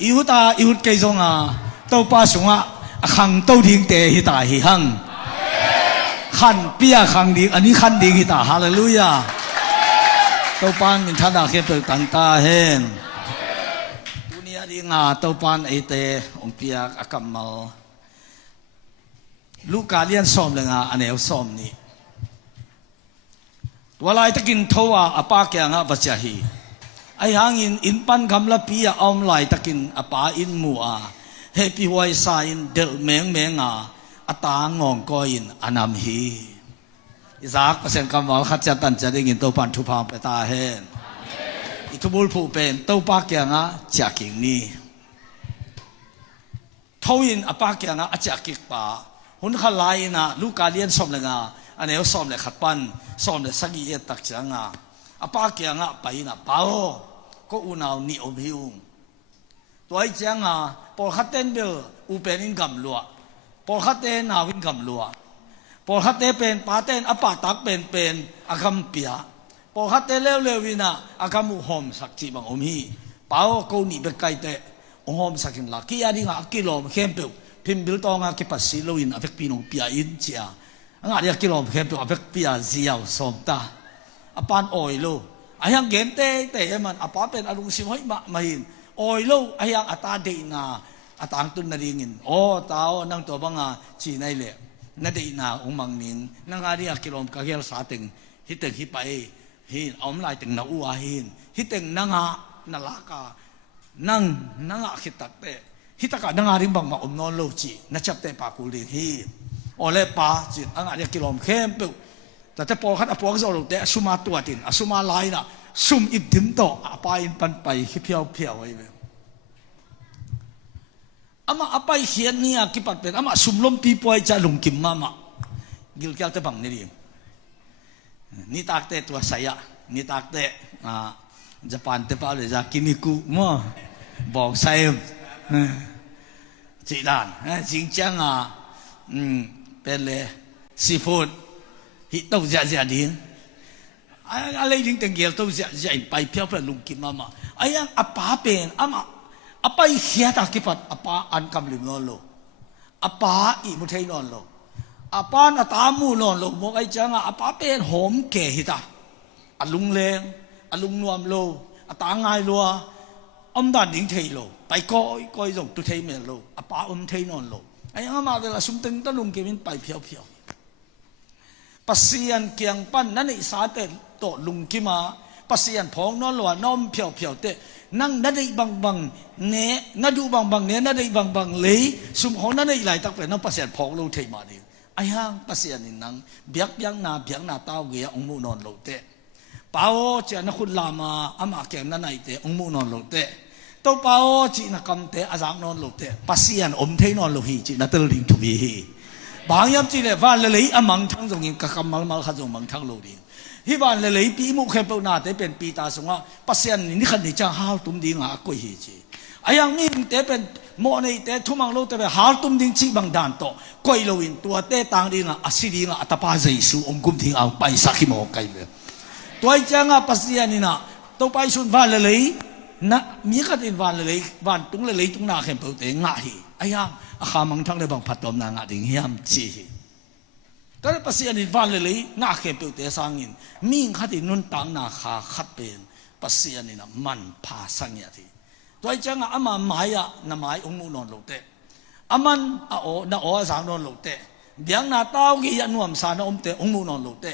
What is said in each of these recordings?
ihuta ihut kay zonga tau pa sunga khang tau ding te hita hi hang khan pia khang ding ani khan ding hita hallelujah tau pan min thada khe pe tan ta hen dunia dinga tau pan ite ong pia akamal luka lian som lenga aneu som ni walai takin thowa apa kya nga bachahi ai hangin in pan gamla pia om lai takin apa in mua happy wai sa in del meng menga ata ngong ko in anam hi izak pasen kamal khat cha tan cha ding in to pan thu pham pe ta hen itubul phu pen to pa kya nga cha king ni thoin apa kya nga acha kik pa hun khalai na luka lian som lenga aneu som le khat pan som le sagi et tak changa apa kya nga pai na pao ko unaw ni obhiung toy changa por khaten bel upenin gam lua por khate na win gam lua por khate pen paten apa tak pen agam pia por khate lew lewina agam hom sakchi bang omhi pao ko ni be kai te hom sakin la ki ari nga kilom khempe pim bil tonga ki pasiloin avek pinong pia in chia anga dia kilom khempe avek pia ziaw somta apan oilo ayang gente te man apa pen alung simhoy mahin oilo ayang ata de na atang tun na ringin o tao nang to banga chinai le na de na umang ning nang ari kilom ka gel sa ting hiteng hipai hin om lai ting na u hin hiteng nanga nalaka nanga khitak te hitaka nanga ring bang ma om non lo chi na chap te pa kuli hi ole pa chi anga ari kilom khem peแต่พอขัดพอก็จะรู้แต่สุมาตัวตินสุมาลายนะสุมอิบดิมโตไปปันไปขี้เพียวเพียวไว้แบบอามาไปเขียนเนี่ยกี่ปัดเป็นอามาสุมลมปีปอยจะลุงกิมมากิลแก้วเตบังนี่ดินี่ตากเตตัวสายะนี่ตากเตญี่ปุ่นเตปาเลยจะกินิกุมั่วบอกใส่จีดานจริงจังเป็นเลยซีฟู้ดฮิตตัวเสียดิ้งอะไรดิ้งตั้งเกี่ยวตัวเสียไปเพี้ยวไปลุงกินมาไอ้ยังอาป้าเป็นอามาอาป้าเขียตากิปัดอาป้าอันกำลิมนอนโลอาป้าอีมุทัยนอนโลอาป้าหน้าตามูนอนโลมองไอ้จังอาป้าเป็นหอมแก่ฮิตาอาลุงเลงอาลุงนวมโลอาตางายโลอมดันดิ้งเทยโลไปก้อยส่งตุเทยเมลโลอาป้าอมเทยนอนโลไอ้ยังมาเวลาสุ่มตึงตะลุงกินไปเพียวปัสยันเกียงปั้นนั่นไอ้สาเตโตลุงกิมาปัสยันพองนอนหลวน้อมเพียวเตนั่งนั่นไอ้บังเนะนั่นดูบังเนะนั่นไอ้บังเลยสุมของนั่นไอ้ไหลตักไปนั่งปัสยันพองโลเทมาดิไอ้ห่างปัสยันนี่นั่งเบียกยังนาเต้าเกียองมูนอนโลเตป้าวจีนักขุนลามาอามาเกียงนั่นไอ้เตองมูนอนโลเตตัวป้าวจีนักกำเตอาจารย์นอนโลเตปัสยันอมเทนอนโลหีจีนักเตลิงทุบีบางยามจีเนี่ยว่าเลยอามังทั้งตรงนี้กับมัลขัดตรงมังทั้งโลดีที่ว่าเลยปีมุขเขปนาแต่เป็นปีตาสงว่าปัสยันนี่ขันนี่จะหาตุ้มดิ้งหากุยฮีจีไอ้ยังนี่แต่เป็นโมนี่แต่ทุ่มังโลแต่เป็นหาตุ้มดิ้งชีบังดานโตกุยโลวินตัวแต่ต่างดิ้งอาศิดิ้งอัตปาเจสุองคุมทิ้งเอาไปสักขี้โมกไก่เลยตัวจังปัสยันนี่นะตัวไปสุดว่าเลยนะมีกันอีกวันเลยวันตรงเลยตรงหน้าเข็มเปิดเองง่ายไอ้ยังอาคามังทั้งเลยบางพัดตอมนางดิ่งเฮียมจีแต่ปัสยันนี่วันเลยง่าเข็มเปิดเตสังอินมีขัดนุนตังนาคาขัดเป็นปัสยันนี่นะมันพาสังยาทีตัวจังอามาหมายะน้ำหมายองมุนนโลเตอามันน้าสางนนโลเตเบียงนาเต้ากี่ยันนวมสานอมเตองมุนนโลเต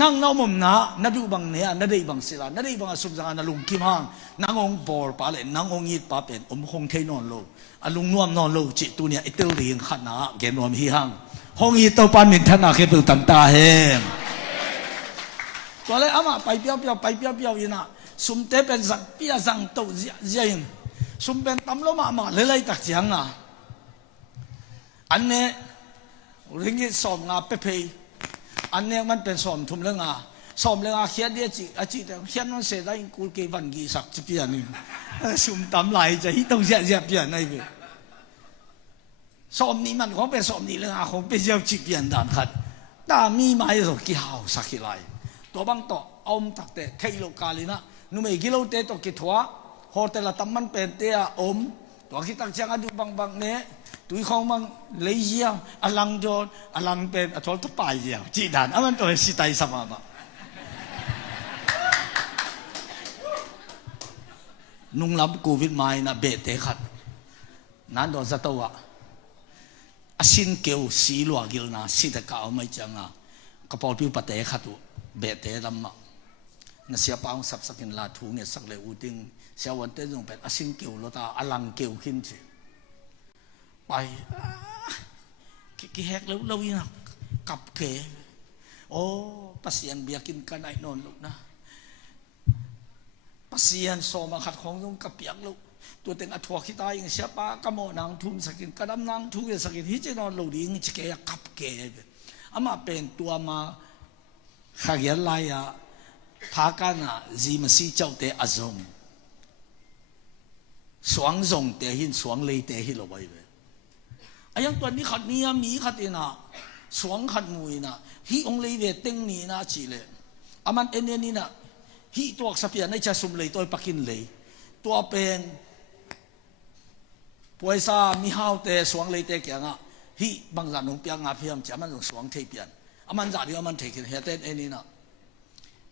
นั่งน้ามุมนาดูบังเนี่ยนาได้บังศิลานาได้บังสุภาพนาลุงกิมฮังนางองบอลปาเลนางองยิดปาเป็นคงเทนอนโลอาลุงนวมนอนโลจิตัวเนี่ยไอเตลเลียงขันนาเกนนวมฮีฮังห้องยิดตัวปานมินทนาเก็บตัวตันตาเฮมตัวเลยอามาไปเปียวยินะสุมเตเป็นสักเปียสังโตเจียนสุมเป็นตำโลมาเลยตักเจียงอันนี้ริงกิสอมงาเปเพยอันนี้มันเป็นสอมทุ่มเรื่องสอมเรื่องเขียนเดียจีแต่เขียนมันเสร็จได้กูเก็บวันกี่สักจะเปลี่ยนนี่สุ่มตำไหลจะฮิตต้องเสียเปลี่ยนได้ไหมสอมนี้มันของเป็นสอมนี้เรื่องของเป็นเจ้าจีเปลี่ยนด่านขัดแต่มีไม้ตัวกี่หาวสักกี่ไรตัวบางตัวอมตักแต่แค่กิโลกาลินะนุ่มกิโลเตตัวกี่ถัวโฮเทลตั้มมันเป็นเตะอม ตัวคิดตั้งจังอดูบางเนี่ยตุยเขามังเลยเยี่ยมอลังโดนอลังเป็นอทอลตปายเยี่ยมจีดันมันตัวสิตายสมาบะนุ่งรับโควิดมานะเบเตขัดนั่นโดนสัตว์ว่าสินเกี่ยวสีลวกิลนะสิตะกาวไม่จังอ่ะกระเป๋าผิวปะเตขัดตัวเบเตดำมะนั่นเสียป้าสับสักินลาทูเนี่ยสักเลยอุดิงเสียวันเต้นลงเป็นสินเกี่ยวแล้วตาอลังเกี่ยวขึ้นสิไปกี่แหกแล้วเราอีน่ะกับเกโอ้ปัสยันเบียกินกันไอ้นนลูกนะปัสยันโซมาขัดของต้องกับเปียกลูกตัวเต็งอัฐวขี้ตายอย่างเสียป้ากระโมนางทุ่มสกินกระดำนางทุ่มสกินฮิจนอนลูกดิ้งจะเกยกับเกอามาเป็นตัวมาขัดยันลายอะพากันอ่ะจีมันซีเจ้าเตะอารมณ์สวงทรงเตะหินสวงเลยเตะหินเราไว้เลยไอ้ยังตัวนี้ขัดนี้มีขัดเองนะสวงขัดมวยนะฮีองเลยเวทเต็งนี้นะจีเลยอามันเอ็นนี่นะฮีตัวสัพยาในจะสุ่มเลยตัวปักกินเลยตัวเป็นป่วยซามีฮาวเตะสวงเลยเตะแกงอ่ะฮีบางอย่างนุ่งเปียงอาเพียมจะมันลงสวงเทียเปียนอามันจ่าเดียวมันเทกินเฮเตนเอ็นนี่นะ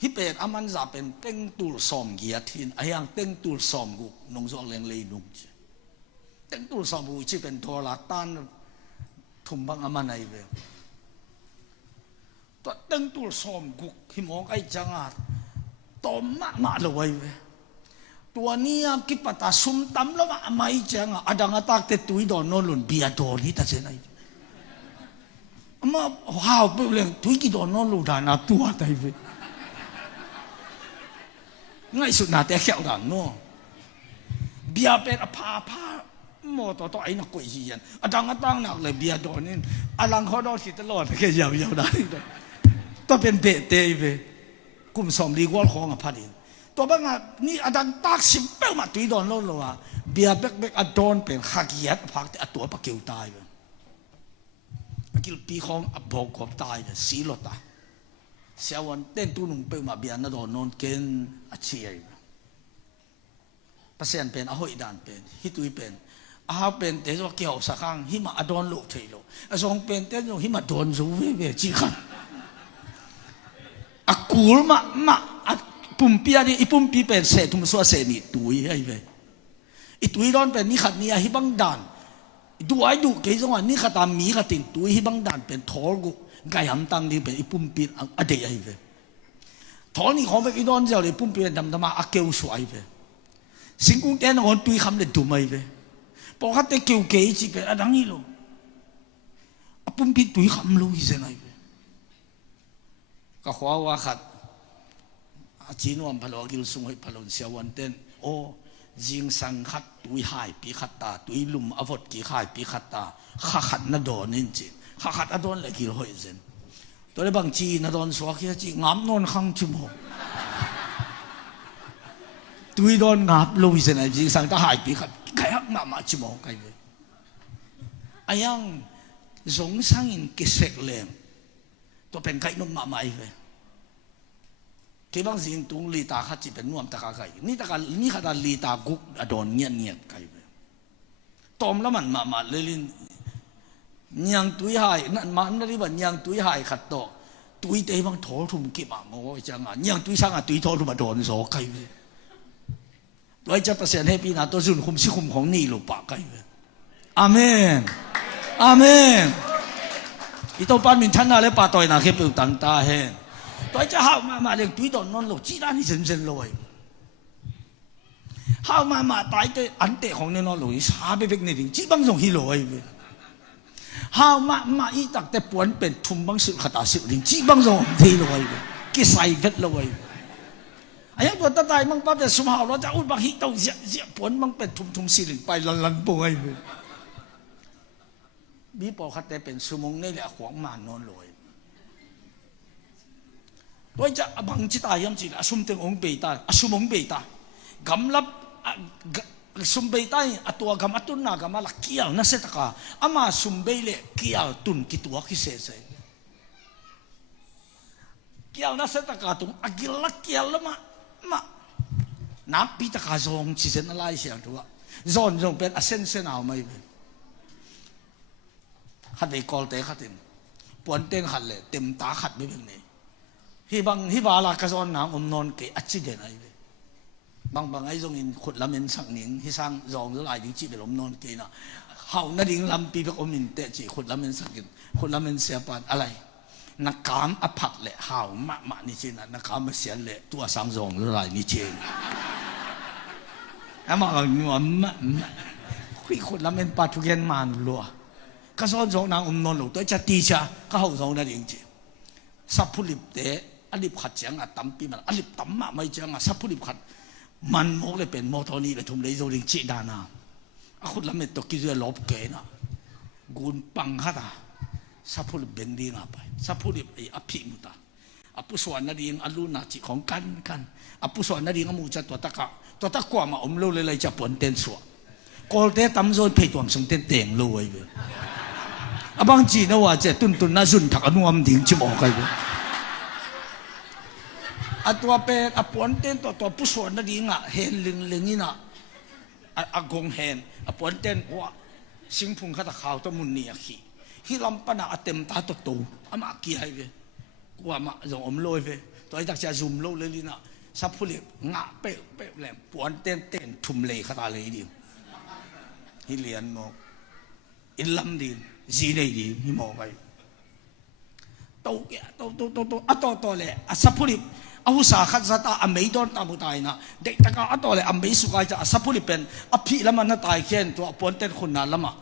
ฮิเป็ดอามันจะเป็นเต็งตูลสอมเกียรตินไอ้ยังเต็งตูลสอมกุนงสวงเลงเลยนุ่งเต็งตูลสอมกุที่เป็นตัวละตันทุ่มบังอามันไอ้เว้ยตัวเต็งตูลสอมกุที่มองไอ้จังอาตอมมาเลยเว้ยตัวนี้กิปตาซุ่มตั้มแล้วมาไม่จังอาดังอาตากเตตุยดอนนลุนเบียดอนี่ตัดเส้นไอ้มาว้าวเปล่งตุยกี่ดอนนลุนดานาตัวไอ้เว้ยง่ายสุดน่าแต่แค่ดันโน่เบียเป็นพาโมตัวไอ้นักกุยเฮียนอาดังอาตั้งนักเลยเบียดอนนี่อาลังเขาดอสิตลอดแค่ยาวๆได้ตัวเป็นเบเตยเวกุมสมรีกวอลของอภัดินตัวบ้างนี่อาดังตักสิบเป้ามาตุยดอนโน่เลยว่าเบียเบกอดอนเป็นขักยัดพักแต่ตัวปักเกี่ยวตายเวกิลปีของอบอกกบตายเลยสีลตาเสียวันเต้นตู้นุ่งเป้ามาเบียนดอนนนเกนอาเชียปัสยันเป็นอาหอยดานเป็นฮิตุยเป็นอาเป็นแต่ว่าเกี่ยวสักครั้งหิมะอดอนลุกเทโลอาสองเป็นแต่ว่าหิมะโดนรูเวจีกันอากูลมาปุ่มปีอันนี้อีปุ่มปีเป็นเศษทุ่มสัวเศษนี่ตุยไอ้เวอีตุยร้อนเป็นนี่ขัดนี่ฮิบังดานดูไอ้ดูเกี่ยวกับนี่ขัดตามมีขัดตินตุยฮิบังดานเป็นทอกุไก่หำตังนี่เป็นอีปุ่มปีอเดียไอ้เวทอนี่ของไปอีดอนเจ้าเลยปุ่มปีดำมาอาเกลสวยเวสิงกุ้งเต้นonตุยคำเลยดูไม่เวพอเขาเตะเกี่ยวเกยจีเป็นอะไรนี่โลปุ่มปีตุยคำรู้ยังไงเวก็ขวาว่าขัดจีนวันพลอกิลสุงให้พลอนเสียวันเต้นโอ้จิงสังขัดตุยหายปีขัดตาตุยลุมอวดกี่หายปีขัดตาข้าขัดนาดอนนี่จีข้าขัดอดอนเลยกิลหอยเซนตัวนี้บางจีนาดอนสวากี้จีงามนอนข้างจุ่มหัวตุยดอนงับลุยเสนจิงสังตาหายปีขัดใครหักมาจิมองใครเลยไอ้ยังสงสังอินกิเสกเลมตัวเป็นใครนุ่มมาไม่เลยที่บางสิ่งตุงลีตาขัดจีเป็นนุ่มตะกาใครนี่ตะกานี่ขัดลีตากุกอดอนเงียบใครเลยตอมแล้วมันมาเลยลินยังตุยหายนั่นมันนั่นที่ว่ายังตุยหายขัดโตตุยเตะบางโถทุ่มกิบอ่ะโง่จังอ่ะยังตุยช่างอ่ะตุยโถทุ่มอดอนโสใครเลยไว้จะประเสริฐให้พี่นาตัวสุนคุมชิคุมของนี่หลุปากไกลอาเมนอาเมนอีตัวปานมินชันนาเลปาต่อยนาเข้มอยู่ต่างตาเฮตัวจะห้าวมาเลี้ยงตุยดอนนนหลุจีด้านนี่เซนลอยห้าวมาตายเตอันเตะของเนี่ยนนหลุยชาไปเป็นนี่ถึงจีบังส่งฮิโลยห้าวมาอีตักแต่ปวนเป็นทุ่มบังสุดขตาสุดถึงจีบังส่งฮิโลยกิใส่เวทลอยไอ้ยังตัวตายมั่งปั๊บจะสมหาเราจะอุดบังฮิตเอาเสียผลมั่งเป็นทุ่มสิริไปลันป่วยบีปอคัดแต่เป็นสมองนี่แหละขวางมานอนลอยตัวจะบังจิตายยังจีละสมเต็งองเบต้าสมองเบต้ากำลับสมเบต้าตัวกำตุนนากำมาลักเกี่ยวนั่นเสตกาอามาสมเบเล่เกี่ยวตุนกิตัวกิเสเสเกี่ยวนั่นเสตกาตุนอากิลักเกี่ยวละมาน้ำปีตะกาซองชิเซนอะไรเสียงตัว zon zong pen asen nào mai về khát để call té khát tiền buồn tên khát lệ tìm tá khát bên này hi bà là cái zon nào non cái accident này về bằng ấy zong in khut làm in sang nín hi sang zong rồi lại đi chỉ về non cái nào hậu nó đi làm pi bek in tệ chỉ khut làm in sang cái khut làm in xe pan alaiนักการอภักเละหาวมะนี่เช่นนักการมาเสียเละตัวสังสงอะไรนี่เช่นไอ้มาหนัวคุยคนละเป็นปัจจุบันมันรัวก็สอนสองนางนอนหลุดตัวจะตีจ้าก็เขาสองนั่นเองจีสับผู้ลิบเตะอลิบขัดเสียงตั้มปีมันอลิบตั้มไม่เจียงสับผู้ลิบขัดมันมองเลยเป็นมอทอนี่เลยทุ่มเลยโจริงจีดานาคนละเป็นตัวกิจวัตรลบเกนะกุนปังฮัตาสับผู้ลิบเบนดีงาไปสับผู้ลิบไอ้อภิมุตาอภิสวรรค์นั่นเองอลูนาจิของกันอภิสวรรค์นั่นเองมูจัตัวตะกะตัวตะกว่ามาโลเลยจะปนเต้นสวกอลเตตั้มโซนเพย์ตัวส่งเต้นเต่งรวยไปบางจีนว่าจะตุนน่าจุนถักนุ่มดิ่งจิบออกไปตัวเป็นปนเต้นตัวผู้สวรรค์นั่นเองเห็นลิงนี่นะกงเห็นปนเต้นว่าสิงพุงขัดข่าวตัวมุนเนียขี้ที่ลำปนาเต็มตาตัวมากี่ให้เว้กว่ามาส่งลอยเว้ตัวไอ้ตักจะซุ่มโลเลยนะสับผู้เลี้ยงงะเป๊ะแหลมปวนเต้นทุ่มเลยขนาดเลยดิฮิเลียนมอกอิลลัมดิจีเลยดิฮิมอกไปโตแก่โตโตเลยสับผู้เลี้ยงอาวุธสาขัดซาตาอเมริกาตามุตายนะเด็กตะการโตเลยอเมริสุกายจะสับผู้เลี้ยงเป็นอภิละมันน่าตายแค่ตัวปวนเต้นคนนั้นละมา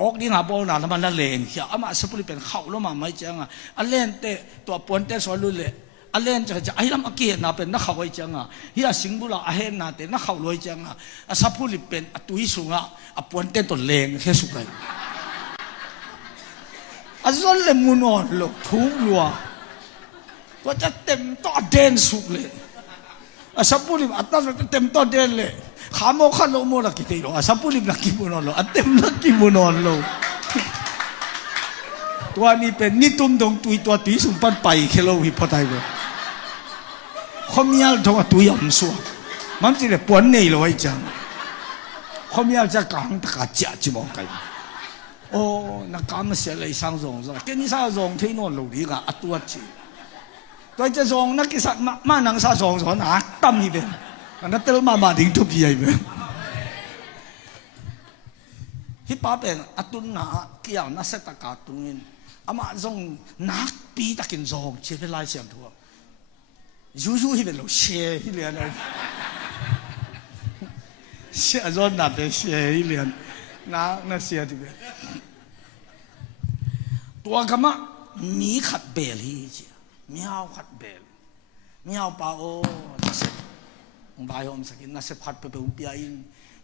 ออกนี่หาบอลน่ะแล้วมันละเลงเขียอามาสับผู้เลี้ยงเป็นเข้าแล้วมาไม่เจ้าอ่ะเล่นเตะตัวปวนเต้นสอนรุ่นเลยอันเล่นจะไอ้ลำอักเกียน่ะเป็นนักข่าวไอ้จังอ่ะเฮียสิงบุระอาเห็นน่ะแต่นักข่าวรวยจังอ่ะสับผู้ลิเป็นตุยสูงอ่ะปวนเต้นตัวเลงแค่สุกัยส่วนเล่มุนอ่อนหลกทุกลัวว่าจะเต็มต่อเด่นสุกเลยสับผู้ลิอัตตาเต็มต่อเด่นเลยขาโมขันโลโมละกิเตโลสับผู้ลินักกิมุนอ่อนโลเต็มนักกิมุนอ่อนโลตัวนี้เป็นนิตุมดงตุยสุปันไปเคโลหิพอไตเลยเขามีอะไรตัวตุยยำสัวมันจะเลยปวนนี่เลยจังเขามีอะไรจะกางตะกัดจ่าจิมองกันโอ้นักการมาเสียเลยสร้างรองซะแค่นี้สร้างรองที่นอนหลุดอีกอ่ะตัวจีตัวจะรองนักกิสัตมานังสร้างรองสอนหาตั้มนี่เป็นนั่นเตลมาดิ้งทุบใหญ่เป็นฮิปป้าเป็นอัตุนนาเกี่ยวนักเศรษฐกาตุงินอามาจงนักปีตะกินจงเชื่อเป็นลายเสียงทั่วยูที่เป็นเราเชียร์ที่เรียนเลยเชียร์จนนัดเป็นเชียร์ที่เรียนนักเชียร์ที่เป็นตัวกรรมมีขัดเบลที่เชียมีเอาขัดเบลมีเอาป่าโอ้นักเสพบายอมสักินนักเสพขัดไปเป็นปีอิน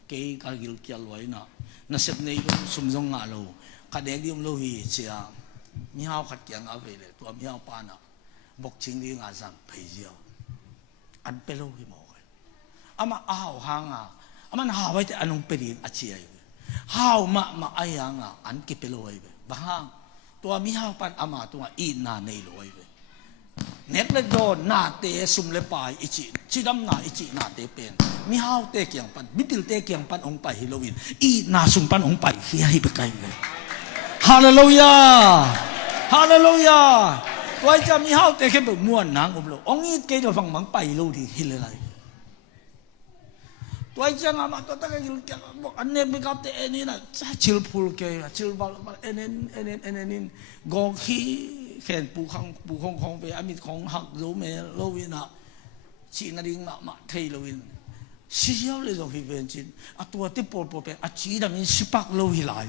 เกี่ยการกิลเกี่ยวไว้นะนักเสพในสุ่มจงงาโลขัดเด็กที่มันโลหิตเชียมีเอาขัดเกี่ยงเอาไปเลยตัวมีเอาปานะบอกจริงที่งานสั่งไปเดียวอันเป็นโลหิตหมอกเลยอามาอ้าวห่างอามันหาไว้แต่อันนู้นเป็นอาเชียห้าวมาไอ้ยังอันกิเป็นโลหิตบางตัวมีห้าวปันอามาตัวอีนาในโลหิตเน็ตเลยโดนนาเตะสุ่มเลยไปอิจิดำนาอิจินาเตะเป็นมีห้าวเตะเกี่ยงปันมิติลเตะเกี่ยงปันองไปฮิโลวินอีนาสุ่มปันองไปเฮียให้ไปไกลเลยฮาเลลูยาฮาเลลูยาตัวจะมีห้าวเตะแค่แบบม้วนนางอมโลองนี้เกย์ฟังมังไปโลดีฮิเลไลตัวจะงามาตัวตะกี้บอกอันนี้ไม่กับเตะนี่นะชิลพูลเกย์ชิลบอลเอ็นกองขี้แขนปูของไปอามิดของหักโลเมโลวินะชีนาดิงมาเทโลวินสิเยอะเลยตรงที่เป็นจินตัวที่ปวดเป็นชีดามินสิปักโลหิลาย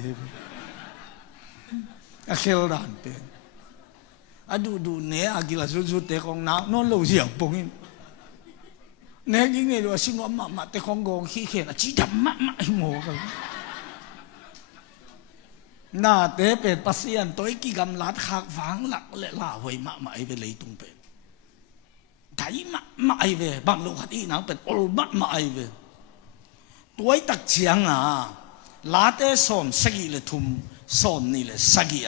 เคลดานเป็นดูเนี่ยกิลาสุดแต่ของน้ำนอนโลเสียบปุ่งเนี่ยยิ่งเนี่ยดูสิว่ามาแต่ของกองขี้เขียนจีดำมาไอ้หมูกันน่าเตะเป็นปัสยันตัวกี่กำลัดขากฝังหลักและล่าหวยมาไอ้เป็นเลยตรงเป็นไถมาไอ้เวบางโลกที่นังเป็นโอลมาไอ้เวตัวตักเชียงลาเตสอมสกีเลยทุ่มสอมนี่เลยสกี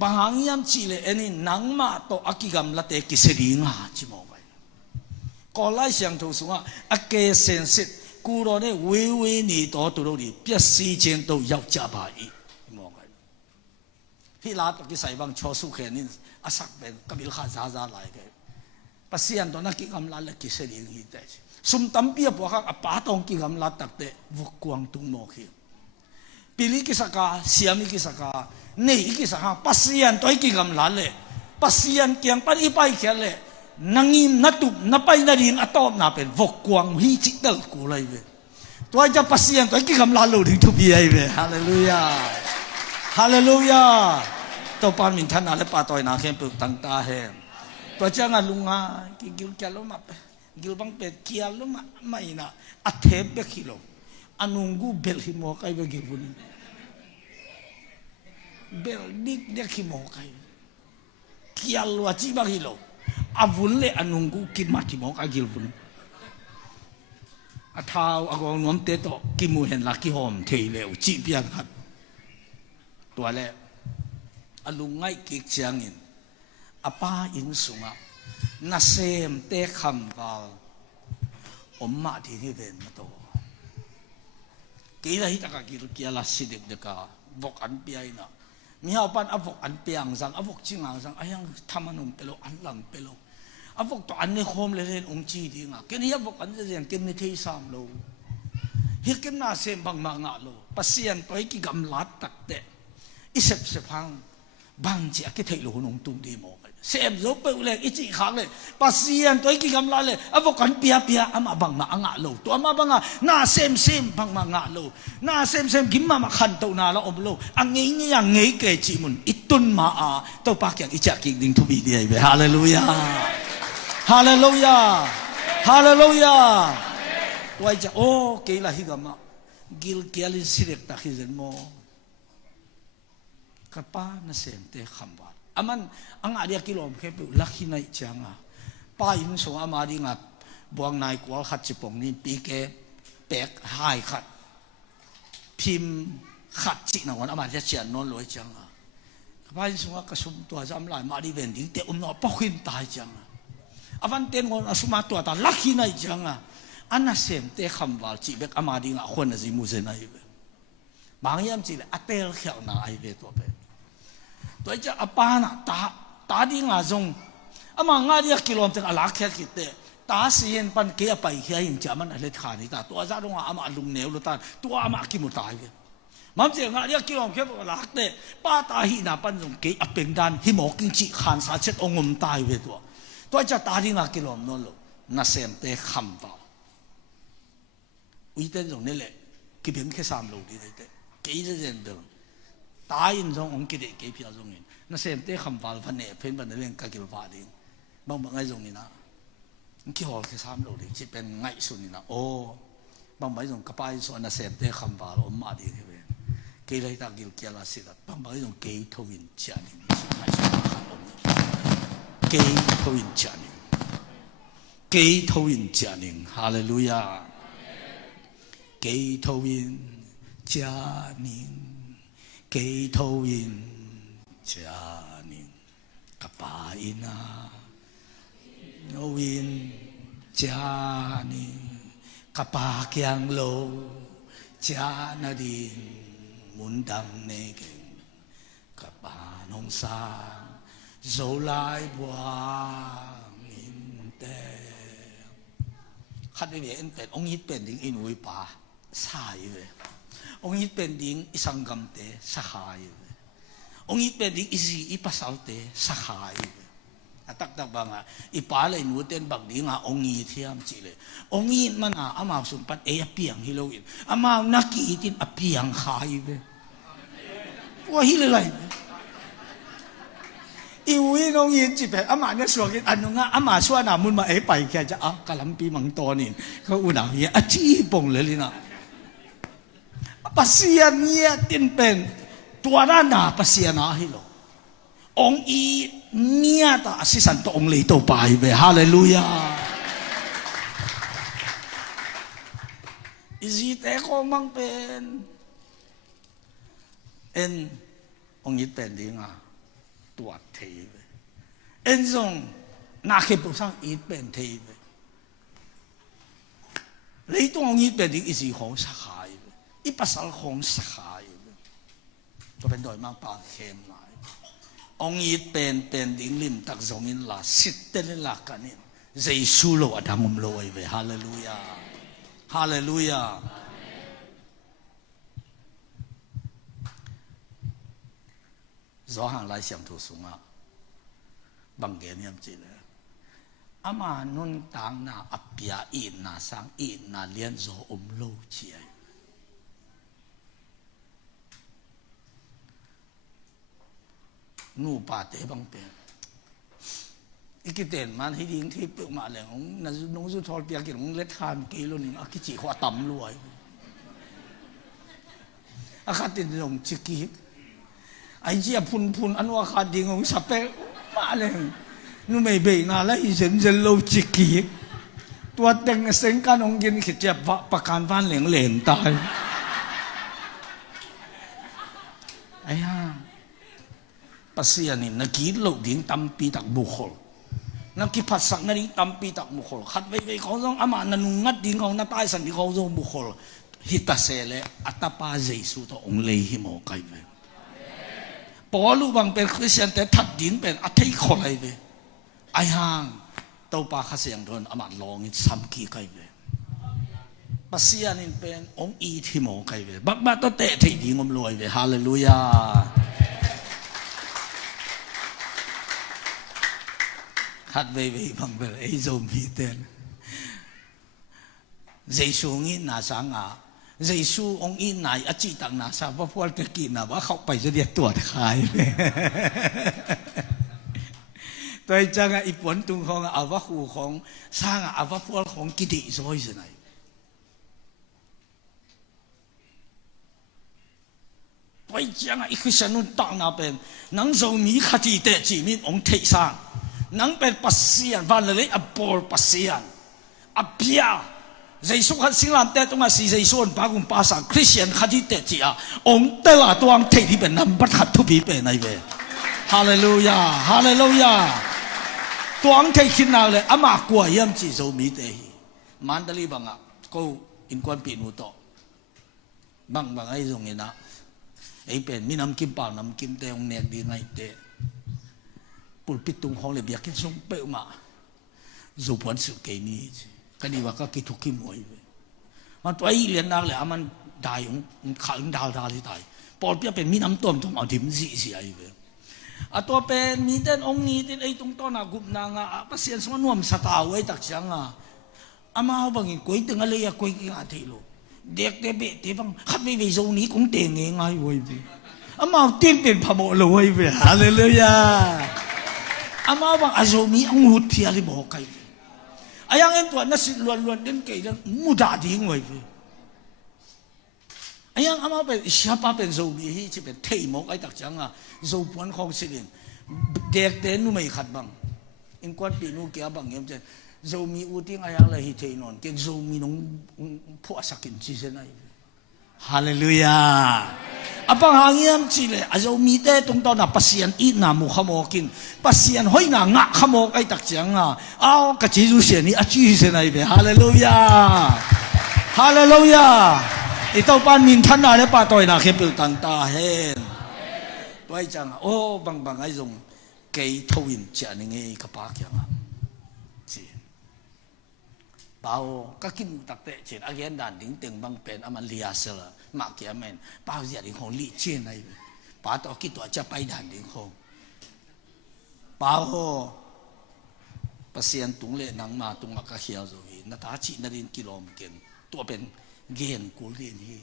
บางยามจีเลยอันนี้นังมาโตอากิกำลัดเตกิเสดีงาจิโมไปก็ไล่เสียงถูกสุงอาเกเซนสิ ကိုတော်နဲ့ဝေးဝေးနေတော်သူတို့တွေပျက်စီးခြင်းတို့ရောက်ကြပါ၏မောကဟိလာတကိဆိုင်ဘန်းချောဆုခဲနင်းအစက်ပဲကဘိလခါဇာဇာလိုက်ခဲ့ပစီယန်တော်နကိကမ်လာလက်ကိစရီဟိတဲ့ซุมตัมปีพวกเขาป้าตองกิกำลัดตักเตะวุกวางตุงโมขีปิลิกิสกาเสียมิกิสกาเนยกิสกาปัสยันตัวกิกำลัดเลยปัสยันเกียงปันอีไปเขียนเลยนังอิมนัตุบนับไปนาดินอัตอมนับเป็นวุกวางฮิจิตลกูเลยเว้ตัวจะปัสยันตัวกิกำลัดโลดิ้งทุบีไอเว้ฮาเลลูยาฮาเลลูยาตัวปามินท่านอะไรป้าตัวนาเข้มปึกตั้งตาแห่ตัวจะงานลุงอ่ะกิลแกลมากิลบังเป็ดเกียร์ลมาไม่นะอัฐเทปเบกิโลอันุงกูเบลหิมอไกเบกิบุนเบลดิกเด็กหิมอไกเกียร์ลัวจีบักิโลอาวุธเล่อันุงกูกิมาหิมอไกกิลบุนอาท้าวอากงน้อมเตโตกิมูเห็นลักกิหอมเทเลวจีเปียนครับตัวเล่อลุงไงกิกเชียงอินอาป้าอินสุงะน่าเซมเตะคำว่าอมมาที่นี่เป็นมาโตกี่ละฮิตากากิลเกียร์ละสิเด็กเด็กาบกอันเปียนะมีเอาปันอวกอันเปียงสังอวกจิงสังไอ้ยังทำมันนุ่มเปโลอันหลังเปโลอวกตัวอันนี้โคมเลยเรียนองค์จีดีงะกินนี้อวกอันจะเรียนกินในที่สามโลฮิกินน่าเซมบางมางะโลปัสยันตัวกิกำลัดตักเตะอิเสพเสพังบางเจ้ากิเทโลนงตุงดีโมเสพโลเปเลยอิจิขังเลยปัสยันตัวกิกำลัดเลยอวกันเปียเปียอามาบางมางะโลตัวอามาบางน่าเซมบางมางะโลน่าเซมกิมมาขันตัวนาละอมโลอังเงี้ยเงี้ยเกจิมุนอิตุนมาตัวปากอย่างอิจักกิดิ่งทุบีดีไปฮาเลลูยาฮาเลลูยาฮาเลลูยาว่าจะโอ้เกล้าฮิกามากิลเกลิสิเรกตาฮิเซนโมกับป้าน่าเซมเตะคำว่าอามันอังอาเดียกิโลมแค่เป็นลักขินัยจังป้าอินส่งอามาดีงัดบวงนายกวาลขัดจิปงนี่ปีเกแปกหายขัดพิมขัดจินวันอามาจะเชียนนนลอยจังป้าอินส่งกระสุนตัวจำลายมาดีเวนดิ้งเตะอุ้มนอปอกขึ้นตายจังอาวันเต้นวันอาสุมาตัวตาลักขินัยจังอันน่าเซมเตะคำว่าจิเบกอามาดีงัดคนน่ะจิมูเซนัยบางยามจิเลยอัตเตลเขียวนาไอเวตัวเป็นตัวจะอาปานะตาดีงาจงอามางาเดียกิโลมถึงอลาแค่กิเตตาเสียนปันเกียไปแค่ยังจะมันอะไรขานี่ตาตัวจ้าตรงอามาลุงเหนียวลุตาตัวอามากิมุตายเว้ยมันเสียงาเดียกิโลมแค่อลาเตป้าตาหินาปันจงเกียเป็นด้านหิมอกินจิขานสาเช็ดองมตายเว้ยตัวจะตาดีงากิโลมนั่นลูน่าเสียนเตะคำว่าวิเตนตรงนี้แหละกิเป็นแค่3 โลดีเลยเตกี่จะเรียนเดิมตายอินทรงองค์กิเลสเกี่ยวกับตรงนี้นั่นเสียเตะคำว่าพันเนี่ยเพิ่นบันเรื่องการกิลวาดิบางไงตรงนี้นะกี่หอแค่3 โลดีที่เป็นไงสุดนี่นะโอ้บางไงตรงกระป๋ายส่วนนั่นเสียเตะคำว่าอมมาดีที่เป็นเกี่ยวกับตากิลเกียร์ละสิละบางไงตรงเกี่ยวทวินจานิสุดท้ายสุดท้ายอมนี่เกี่ยวทวินจานิเกี่ยวทวินจานิฮาเลลูยาเกี่ยวทวินจานิกีทวินจานิกปาอินาโนวินจานิกปาเกียงโลจานาดินมุนดังเนกกปานงสาโซลายบัวมินเตขัดไปเนี่ยเป็นองค์ยิดเป็นดิ้งอินวิปาสายเลยองค์ยิดเป็นดิ้งอิสังกัมเตสหายองค์ยิดเป็นดิ้งอิซีอิปัสสาวเตสหายตักบังอีป้าเลยหนูเต้นบักดิ้งองค์ยิดเทียมจีเลยองค์ยิดมันอามาสุนปัดเอเปียงฮิโลอินอามานักกีตินอเปียงขายเลยว่าฮิเลยอีวินองยินจีบอามาเนี่ยสวกินอันนู้นอามาส่วนนามุนมาเอไปแค่จะกะลำปีมังตอนี่เขาอุณหภูมิอาชีพปงเลยนะปัสยานี่ตินเป็นตัวนั้นนะปัสยานะฮิโลองอีเนี่ยตาสิสันตองเลยตัวไปเวฮาเลลูยาอิจิเตโกมังเป็นองอีเป็นดิ้งตัวเทวจงนาเขปุสังอีเป็นเทว你當然เป็นอีสิของสหายอีภาษาของสหายก็เป็นโดยมากปากเข้มหลายองค์อีเป็นดิ้งลิมตักสงอินลาสิทธิ์เตลิลากันนี่เจสูโลอดังมุมโลยเวฮาเลลูยาฮาเลลูยาrõ hàng lại xem thu sung à bằng cái niệm gì đấy ama nun tang na apia in na sang in na liên zo lâu chi ai nu pa te bang pe ikiten man hi ding thi pe ma le ong na nong zu thol pia ki ong let khan ke lo ning aki chi khwa tam luai akatin long chi ki ai chia phun an wa kha ding ong sa pe ma le nu mai be na la hi zen lo chi ki tua teng seng kan ong gin ki che pa kan van leng tai ai ha pasian ni nakit lo ding tampi tak bukhol nakipasak na rin tampi tak bukhol khat vei ko jong ama nanungat ding ko na tai san di ko jong bukhol hitasele atapa jesu to ong lei hi mo kai ve polu bang pen christian te that din pen athei kholai ve ai hang to pa kha siang don ama long it sam ki kai ve pasian in pen ong i thi mo kai ve bak ba to te thei ding om loi ve hallelujah hát về bằng về ấy dồn mi tên Giêsu nghĩ na sáng à Giêsu ông in này ở chỉ tặng na sao bao cái kỳ nào bao khóc phải cho điệt tuột khai tôi chẳng ai bốn tung không ở bao khu không sang ở bao phật không kỳ thị rồi thế này tôi chẳng ai cứ xem nó tặng na bên nắng dồn mi khát đi để chỉ mi ông thấy sang nang pen pasian van le apol pasian apia Giêsu khat singlam te tonga si Giêsu on bagum pasa Christian khadi te chia ong te la tuang thei di ben nam bat khat thu bi pe nai ve hallelujah hallelujah tuang thei khin na le ama kwa yam chi zo mi te hi mandali banga ko in kwan pi nu to bang ai zong ina ei pen mi nam kim pa nam kim te ong nek di ngai te pulpitung hong le biak kin sung pe ma zo pon su ke ni kani wa ka ki thuki moi ve ma to ai len nak le aman dai ung khang dal dal li dai pol pia pen mi nam tom tom a dim ji si ai ve a to pen mi den ong ni tin ai tung to na gup na nga pa sian so nuam sa ta wei tak chang a ama bang koi teng a le ya koi ki a thei lo dek te be te bang khat ve ve zo ni kong te nge ngai wei ve ama tin tin pha mo lo wei ve hallelujah ama bang azomi ang hut thia li bo kai ayang en tuan na sit luan den ke dan muda ding wei ve ayang ama pe siapa pen zo mi hi chi pe thei mo ai tak chang a zo puan khong silin dek te nu mai khat bang in kwat pi nu kya bang yem che zo mi u ting ayang la hi thei non ke zo mi nong phu sakin chi se nai hallelujah apang hangiam chile azo mi te tung to na pasian i na mu khamokin pasian hoi na nga khamok ai tak chiang a aw ka chi ju se ni a chi se nai be hallelujah hallelujah i to pan min than na le pa toy na khe pil tan ta hen toy chang o bang ai zong kei thowin cha ni nge ka pa kyang a chi bao các kim đặc tệ trên again đàn đính từng băng pen amalia sela mặc kia men bao giờ đính không lì trên này bao to kí tuổi cha bay đàn đính không bao pasien tung lệ nang ma tung mặc cái hiểu rồi na ta chỉ na đến km ken tua pen gen cú liền hi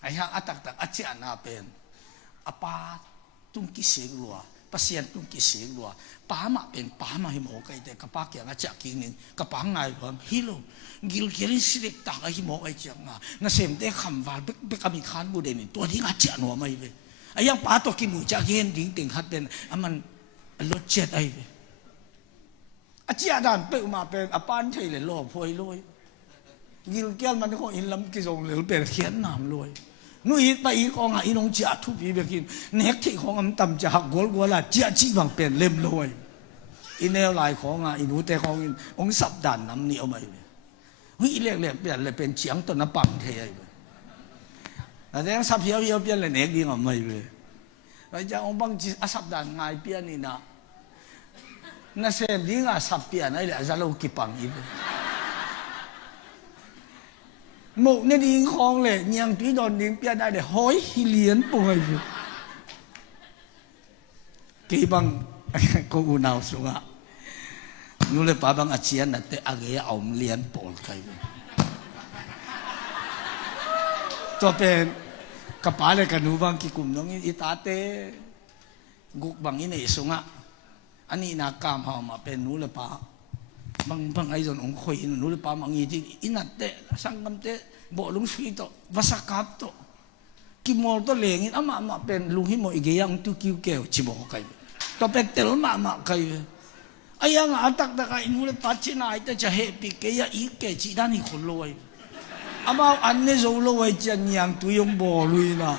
ai hang atak acha na pen apa tung kí seng lua pasien tung kí seng lua pa ma hi mo kai te ka pa kya nga cha king nin ka pa ngai ko hilo gil kirin silek ta ka hi mo ai chang na sem te kham wa be ka mi khan bu de ni to ni nga cha no mai ve ayang pa to ki mu cha gen ding ting hat ben aman lo chet ai ve a chia dan pe ma pe a pan thei le lo phoi loi gil kyal man ko in lam ki jong le pe khian nam loi nuôi ít bay con ngài nông chia thu phí việc in nét thì con âm tầm chia học gol là chia chỉ bằng tiền lem lôi in neo lại con ngài in ute con in ông sập đàn nắm niệm mày huy lẹ lẹ biển lẹ bên chiang tuần nó bằng thế ấy là thế sắp hiếu biển là nét đi ngầm mày về bây giờ ông bằng chỉ sắp đàn ngày biển này nè nó xem đi ngà sắp biển ấy là ra lâu kịp bằng gì một nơi đi khong lệ nhang túy đòn đi biển đây để hối hi liến bồi kỳ bằng cô nào xuống ạ nu le pa bang achian na te age aum lian pol kai to pen kapale kanu bang ki kum nong itate guk bang ine sunga ani na kam ha ma pen nu le pa bang ai jon ong khoi nu le pa mang yi inate sangam te bo lung sui to vasakap to ki mol to lengin ama pen lung hi mo ige yang tu kiu keo chibo kai to pen tel ma kai ayang atak da ka inule pachina ite cha happy ke ya ike chi dani kholoi ama anne zo lo wai chan yang tu yong bo lui na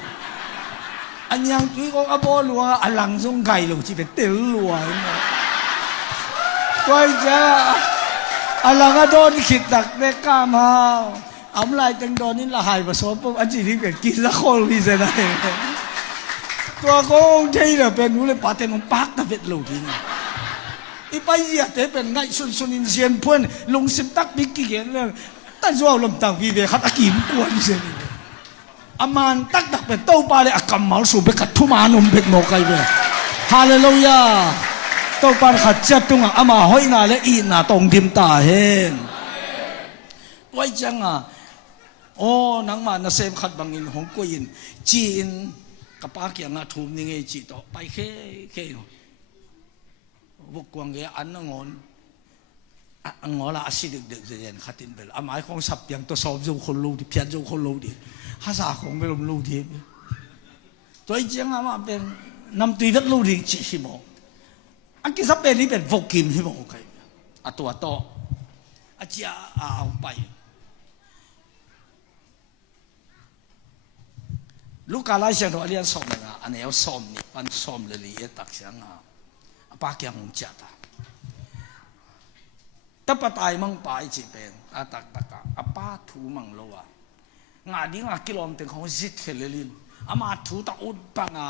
anyang tu ko abo luwa alang song gai lo chi pe tel luwa quay cha alang a don khit dak ne ka ma am lai teng don in la hai ba so po an chi ri pe kin la khol wi se dai tua ko thei la pe nu le pa te mon pak ta vet lo ki ipai ya te pen ngai sun in sian phun lung sim tak bi ki gen le ta zo lom tang vi ve khat akim kuan se ni aman tak dak pe to pa le akam mal su be khat thu ma num bek mo kai ve hallelujah to pa khat chat tung ama hoi na le i na tong dim ta hen wai chang o nang ma na sem khat bangin hong ko in chi in ka pa kya nga thum ni nge chi to pai khe bốc quăng cái ăn ngon là axit được rồi khát tin về, ám ai không sắp tiếng tôi sớm dùng khôn lâu thì phiền dùng khôn lâu thì, hát sao không biết làm lâu thì, tôi chỉ nghe mà bên năm tuổi rất lâu thì chỉ hi mò, anh kia sắp bên đi bên vô kim hi mò cái, tua to, chia ông bay, lúc cả lại xem thôi anh xóm này anh ấy xóm này, anh xóm là gì đặc sản pa kya ngum cha ta tapatai mang pai chi pen atak taka apa thu mang lo wa nga ding a kilom te khong zit khelelin ama thu ta ut pa nga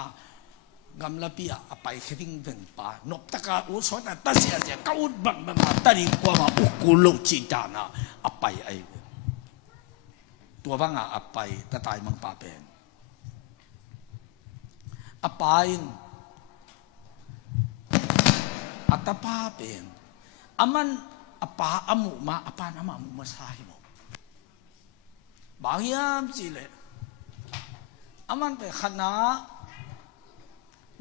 gam la pia apai kheding ven pa nop taka u so ta ta sia sia ka ut bang bang ta ri kwa ma u ku lo chi ta na apai ai tua bang a apai ta tai mang pa pen apai atapa pen aman apa amu ma apa nama amu masahi mo bagyam chile aman pe khana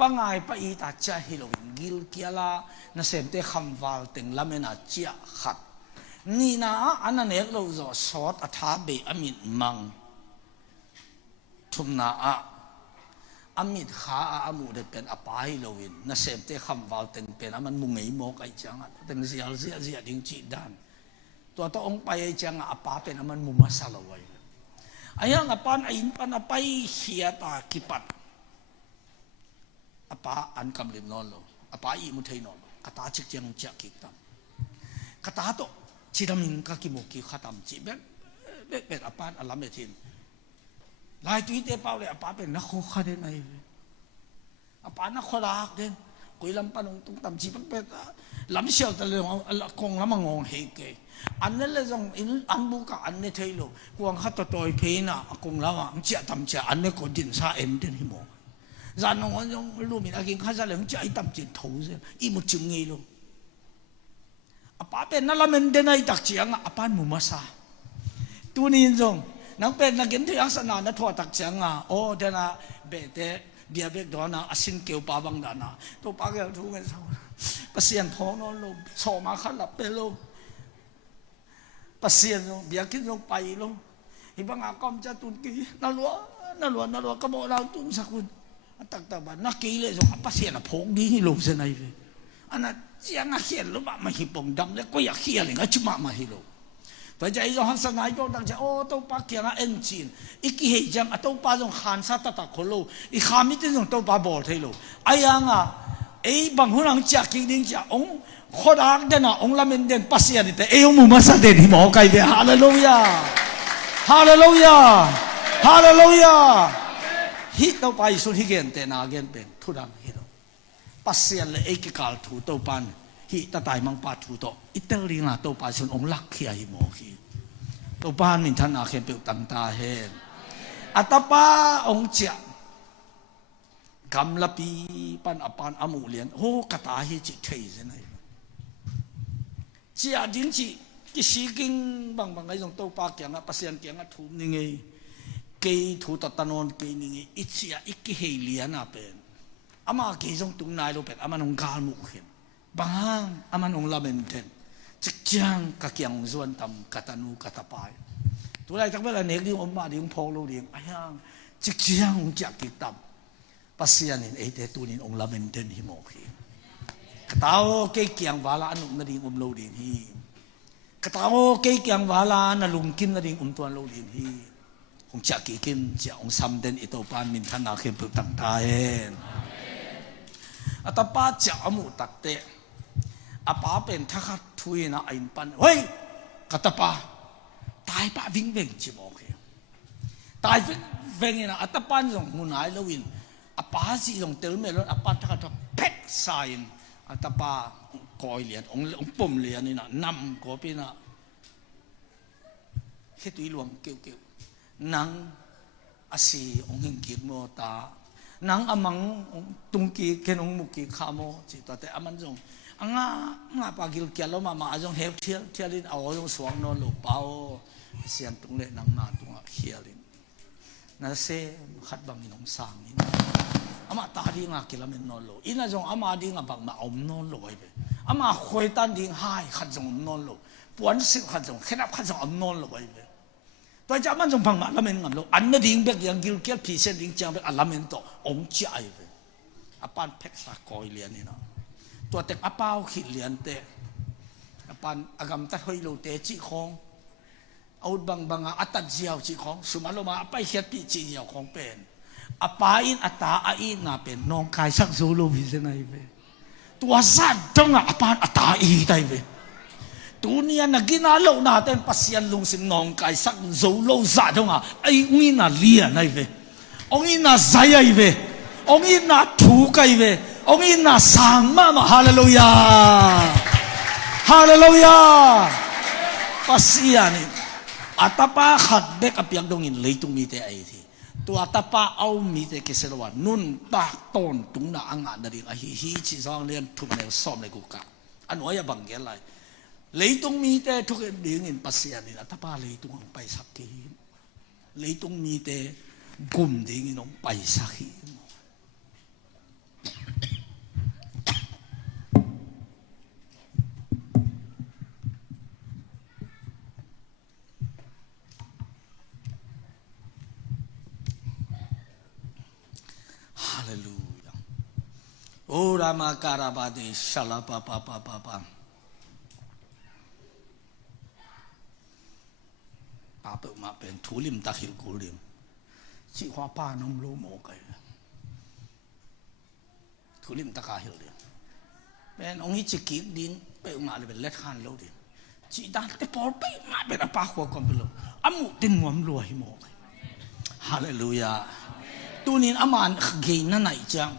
pangai pa ita cha hilowin gil kiala na semte khamwal teng lamena chia khat ni na ananek lo zo sot atha be amit mang thumna a amit kha amu de pen apai lowin na semte khamwal teng pen aman mungei mo kai changa teng sial sia ding chi dan to ong pai changa apa pen aman mumasalawai ayang apan ain pan apai hiata kipat apa an kam lim non lo apa i mu thei non kata chik chang cha ki tam kata to chidamin ka ki mo ki khatam chi be apan alam e thin lai tui te pau le apa pen na kho kha de nai apa na kho lak den koi lam panong tung tam chi pak pe lam siao ta le kong lam ngong he ke an le jong in an bu ka an ne thei lo kuang khat to toi phe na kong la wa chia tam cha an ne ko din sa em den hi mo zan no jong lu min akin kha sa le cha i tam chin thou se i mu chung ngi lo apa pen na lam en de nai tak chiang apan mu ma sa tu ni jong nang pen na gin thiang sana na thwa tak changa o de na be te bia bek do na asin keu pa bang da na to pa ge thu nge sa pasien tho no lo so ma kha la pe lo pasien no bia kin no pai lo hi bang a kom cha tun ki na lo ka mo la tung sa kun tak ta ba na ki le so pasien a phok di hi lo se nai ve ana chiang a hian lo ba ma hi pong dam le ko ya hian le ga chuma ma hi lo vậy vậy rồi hắn sang ngày đó đang chơi ô tô ba kia là engine, ít cái hệ chăng, tô ba dùng khán sát ta khổ lâu, ít khám ít dùng tô ba bỏ thấy lâu, ai ang à, ấy bằng hôn ang chả kinh điên chả, ông khodak den na ong lamen den pasian ite eyong mumasa den himo kai be hallelujah hallelujah hallelujah hi to pai sun hi gen te na gen pen thudam hi lo pasian le ekikal thu to pan hi ta tai mang pa thu to iteli nga to pa sun ong lak khia hi mo khi to pan min than a khem pe tang ta hen atapa ong chia kam lapi pan apan amu lian ho kata hi chi thei se nai chia din chi ki si king bang bang ai jong to pa kyang a pasian kyang a thu ni nge ke thu ta tanon ke ni nge ichia ikki hei lian a pen ama ke jong tung nai lo pen ama nong gal mu khen bang ama nong lamen ten chik chang ka kyang zuan tam katanu katapai tu lai tak bela nek ding om ma ding phok lo ding ayang chik chang ong chak ki tam pasian in ete tunin ong lamen ten hi mo khi katao ke kyang wala anu na ding lo ding hi katao ke kyang wala na lungkin na ding tuan lo ding hi ong chak ki kim cha ong sam den ito pan min than na khem pu tang ta hen atapa cha amu takte apa pen thakhat thui na ain pan hoi katapa tai pa ving veng chi mo khi tai veng ina atapan jong munai lo win apa si jong tel me lo apa thakhat pek sain atapa koi lian ong pom lian ina nam ko pina he tui luang keu keu nang asi ong hing kit mo ta nang amang tungki kenong muki khamo chi ta te aman jong anga nga pagil kyalo mama ajong help thialin awong suang no lo pao sian tung le nang na tunga khialin na se khat bang inong sang in ama ta di nga kilamen no lo ina jong ama di nga bang ma om no lo ai be ama khoi tan ding hai khat jong no lo puan sik khat jong khenap khat jong om no lo ai be toi ja man jong bang ma lamen ngam lo an na ding bek yang gil kel phi sen ding chang be alamen to ong chi ai be apan phek sa koi lian ni naตัวเต็กอาเป้าขีดเหรียญเตะปันอากำตัดหอยโลเตจิของเอาบางอัตัดเจียวจิของสุมาโลมาไปเขียดปีจีเจียวของเป็นอาปาอินอัตตาอินน่ะเป็นน้องกายสักโซโลวิเซนไอเวตัวสัตว์จังอ่ะอาปานอัตตาอีไตเวตัวเนี้ยนักกินอาโลน่ะเต้นปัสยันลุงสิน้องกายสักโซโลสัตว์จังอ่ะไอ้อุ้ยน่ะเลียนไอเวองอินน่ะใจไอเวองอินน่ะถูกไอเวองอินน่ะสั่งมาฮาเลลูยาฮาเลลูยาปัสยันอัตปาขัดเบกอภิยังดงอินเลยตุงมีเตไอทีตัวอัตปาเอามีเตกิเสรวานุนปากต้นตุงน่ะอ่างอันนั้นไอฮีชิซองเลียนทุกแนวซ้อมในกุกะอันว่าอย่าบังเกลไรเลยตุงมีเตทุกเดือนอินปัสยันอัตปาเลยตุงไปสักทีเลยตุงมีเตกุมดิ้งอินไปสักทีโอรามาการาบาดีชลาปาปาเปิดมาเป็นทุลิมตะขิลกุลิมชิควาป้านมโลโมกันทุลิมตะกาฮิลเดียเป็นองค์ฮิจิกิดินเปิดมาเลยเป็นเล็ดขันโลเดียจีดานเตปอร์เปิดมาเป็นอาปาหัวกอมเปโลอามุตินวมรัวฮิโมกันฮาเลลูยาตัวนี้อามันเกินนั่นไหนจัง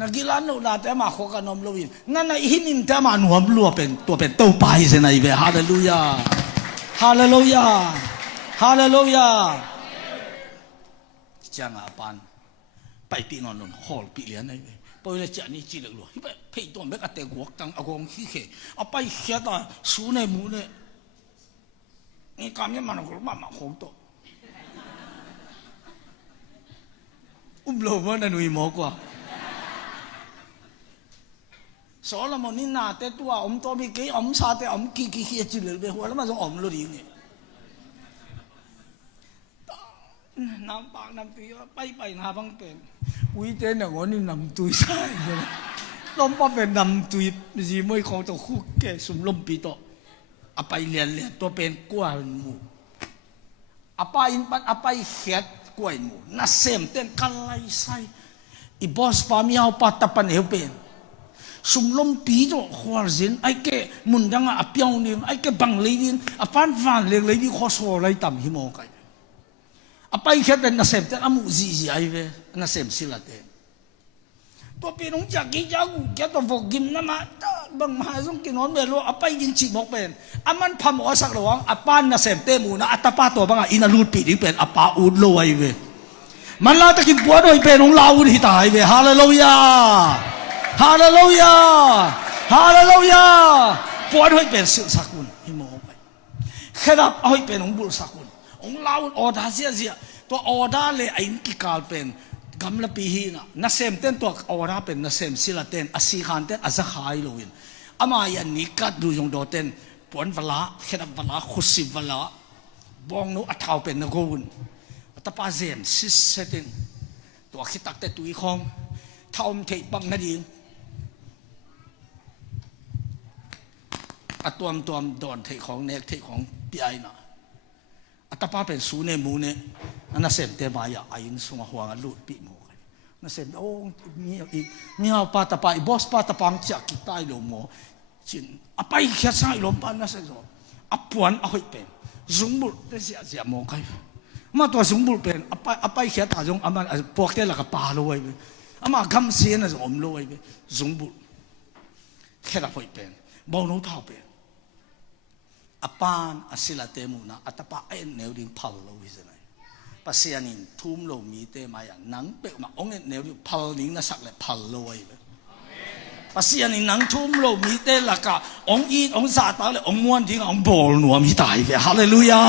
นักกีฬาโนราแต่มาขอกันนมโลวินนั่นไอ้หินินแต่มาหนวมรัวเป็นตัวเป็นเต้าไปเสนาอีเวฮาเลลูยาฮาเลลูยาฮาเลลูยาจังอาปันไปปีนอนฮอลปีเลียนไอ้เวพอเวลาจะนี่จีเล็กลัวที่ไปเพย์ตัวเม็กอัตเตหัวกังอากงขี้เขเอาไปเขียดอ่ะสูในหมูเนี่ยนี่การนี้มันก็มาโหมโตโลมันนั่นวิ่งมากกว่าสอนละมันนี่นาแต่ตัวตัวมีกี่ชาแต่กี่จีเลยไปหัวแล้วมันต้องโลดีเนี่ยน้ำปากน้ำตีไปหาบังเป็นอุ้ยเต้นอย่างนี้น้ำตุยใช่ไหมลมป้าเป็นน้ำตุยจีไม่ของตัวคู่แก่สุ่มลมปีโตเอาไปเรียนตัวเป็นกล้วยหมูเอาไปอินปันเอาไปเขียดกล้วยหมูน่าเสมเต้นกันไล่ใส่อีบอสปามีเอาปัตตะปันเหวเป็น สุ่มลมปีโตขวาสินไอ้แกมุนดังอ่ะเปียวนี่ไอ้แกบังเลยนี่อ่ะปานฟันเลยนี่ข้อสอบอะไรต่ำหิมอกันอ่ะไปแค่เป็นนักเสพแต่อามุจีไอ้เว้นักเสพสิละเต้ตัวปีน้องจากกินยากูแกตัวฟกิมนะมาบางมหาสงกินนอนเบลอ่ะไปยิงจีบอกเป็นอ่ะมันพามอสักระวังอ่ะปานนักเสพเต้มูนะอ่ะตาป้าตัวบางอ่ะอินารูดปีนี่เป็นอ่ะป้าอูดโลไอ้เว้มันลาตะกินปัวโดยเป็นของลาวที่ตายเว้ฮาเลลูยาฮาเลลูยาฮาเลลูยาปัวโดยเป็นสิสักุลหิมอไปแค่ดับเอาให้เป็นของบุษสักุลของลาวออดาเสียตัวออดาเลยไอ้กิกาลเป็นกำลังปีฮีนะนักเซมเต้นตัวออดาเป็นนักเซมสิละเต้นอาศิขันเต้นอาซาขายโลวินอามายันนิกัดดูยงโดเต้นปวนเวลาแค่ดับเวลาขุสิเวลาบองโนอัฐาวเป็นนักกุนตาปาเซมซิสเซตินตัวคิดตักแต่ตุยคองเท่ามันเทปังนั่นเองอัตัวมโดนเทของเนกเทของปีไอน่ะอัตาปาเป็นสูเนมูเนอันนั้นเสมเตมายาไอ้นสงหัวงลุดปีโมกันนั่นเสมโอ้มีเอาปาตาปาบอสปาตาปังจากกิตายลมโมจินอไปแค่ใส่ลมปานนั่นเสมอปวนเอาให้เป็นสมบูรณ์แต่เสียโมกันมาตัวสมบูรณ์เป็นอไปแค่ตาจงอามันพวกเต้ละกับปาลอยไปอามาคำเสียนะจงอมลอยไปสมบูรณ์แค่ละพอยเป็นบ่าวนู้เท่าเป็นอปานอสิลาเตมูนะอัตปะเอ็นเนวดินพัลโลวิเซนัยปัสยานินทุ่มโลมีเตมาอย่างนังเปะมาองเอ็นเนวดิพัลนิงนะสักเลยพัลโลยไปปัสยานินนังทุ่มโลมีเตละกะองอีองซาตาเลยองม้วนทิ้งองบอลหนัวมีตายไปฮาเลลูยา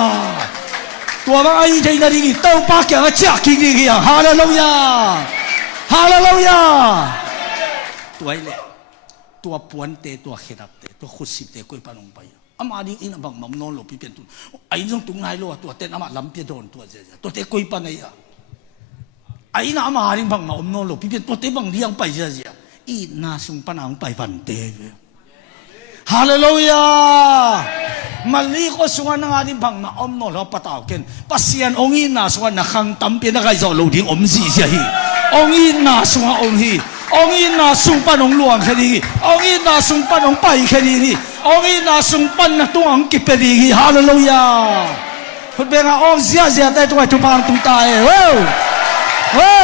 ตัวบางไอ้ใจนาดีเต้าปากแกก็จักกินดีกี่อย่างฮาเลลูยาฮาเลลูยาตัวไอ้เล่ตัวปวนเตตัวเขดับเตตัวขุดสิบเตกุยปานองไปอามาดิอินบังมัมนอนหลบพี่เป็นตุนไอ้ยังตุงไงโลตัวเต้นอามาลำเปียโดนตัวเจ้าตัวเตกุยปานไอ้ยาไอ้น่ะอามาดิบังมัมนอนหลบพี่เป็นตัวเตบังเลี้ยงไปเจ้าอีน่าสุงปานองไปวันเตฮาเลลูยามาลีก็สวนงานที่พังมาอมโนเราปะตาวเกินปัสยันองอินนาสวนนักขังตั้มเป็นนักไอ้เจ้าลูดิ้งอมซีเสียฮีองอินนาสวนองฮีองอินนาสุงปานองหลวงแค่นี้องอินนาสุงปานองไปแค่นี้องอินนาสุงปานนักตัวองกิเปดีฮีฮาเลลูยาคุณเป็นอาองเสียได้ตัวทุบางตุ้งตายเว้าเว้า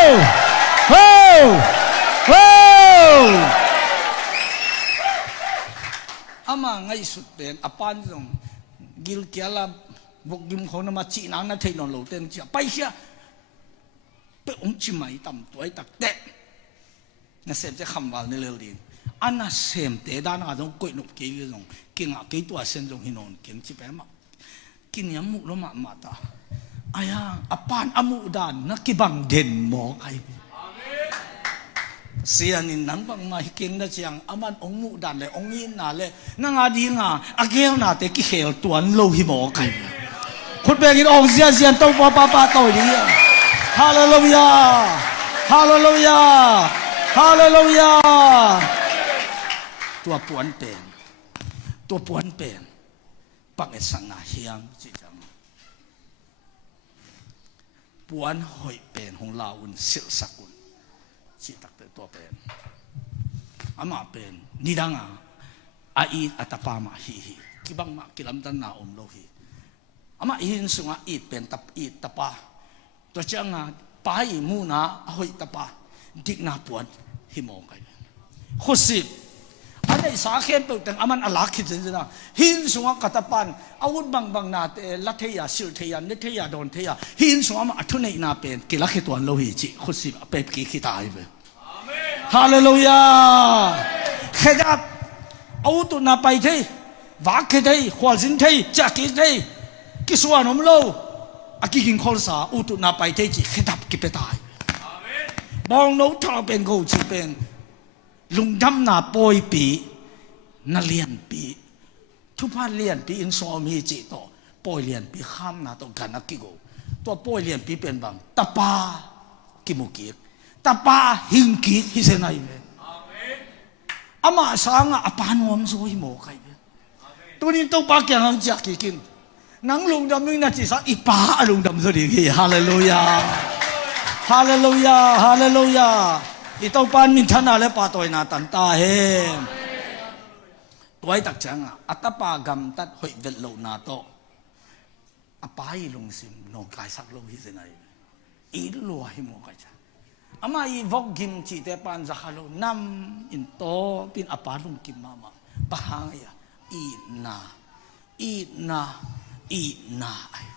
เว้าเว้าอามาไงสุดเป็นอปานจงกิลเกียลาบกยิมเขานมาจีนังนั่นเทนอนโลเต็มจีไปเชียเป็นองค์จิมาอีตั้มตัวไอ้ตักเตะนั่นเสพจะคำว่าในเรื่องนี้อันนั้นเสพเตะด้านอาจจะกุยนุกเกี่ยวจงกินอ่ะกี่ตัวเส้นจงหินอนกินจีไปมากินยามุลมามาตาอายังอปานอามุดานนักกิบังเด่นหมอใครเสียนินนั้นบางมาเก่งนะเจียงอามันองมุดันเลยองอินน่ะเลยนั่งอาดีงาอาเกลน่ะแต่กิเขลตัวโลหิโมกันคุณเป็นกินองเสียต้องป้าตัวนี้ฮาเลลูยาฮาเลลูยาฮาเลลูยาตัวปวนเป็นปักเอสังนาเฮียงจิจังปวนหอยเป็นของเราอุนเสือสกุลจิตักตัวเป็นอามาเป็นนิดังอาอีอัตปามาฮีกิบังมากิลัมตันนาอมโลฮีอามาอินสุงาอีเป็นตับอีตปาตัวจังไปมูนาหอยตปาดิกนาปวนหิมองกันขุสิบอันนี้สาเข้มเปิดแต่อามันอลักขิดจริงๆนะหินสุงากัตปันอาวุธบังนาเตลัทเทียสิลเทียนนิเทียโดนเทียหินสุงามาอัทุเนนาเป็นกิลักขิดตัวโลหิจิขุสิบเป็นกิขิตายไปฮาเลลูยาแค่ดับเอาตัวนาไปที่วักที่ขวาสินที่จากที่กิสวานอมโลอากิกินคอลสาอุตุนาไปที่จิแค่ดับกิเปตายบองโน้ตเราเป็นกูจิเป็นลุงดำนาปอยปีนาเลียนปีทุพาเลียนปีอินโซมีจิโตปอยเลียนปีข้ามนาตรงกันนักกิโกตัวปอยเลียนปีเป็นบางตาปากิมุกิตาปาหิงกีฮิเซนัยเวอามาสังอาปานวมโซฮิโมไคเวตัวนี้ต้องปากอย่างจักกินนังลุงดำนึงนาจิสักอีปาลุงดำสุดที่ฮาเลลูยาฮาเลลูยาฮาเลลูยา ito pan min thana le patoy na tanta he tuai tak changa atapa gam tat hoi vel lo na to apai lung sim no kai sak lo hi senai i lo hi mo kai cha ama i vok gim chi te pan za khalo nam in to pin apa lung kim mama bahaya i na ai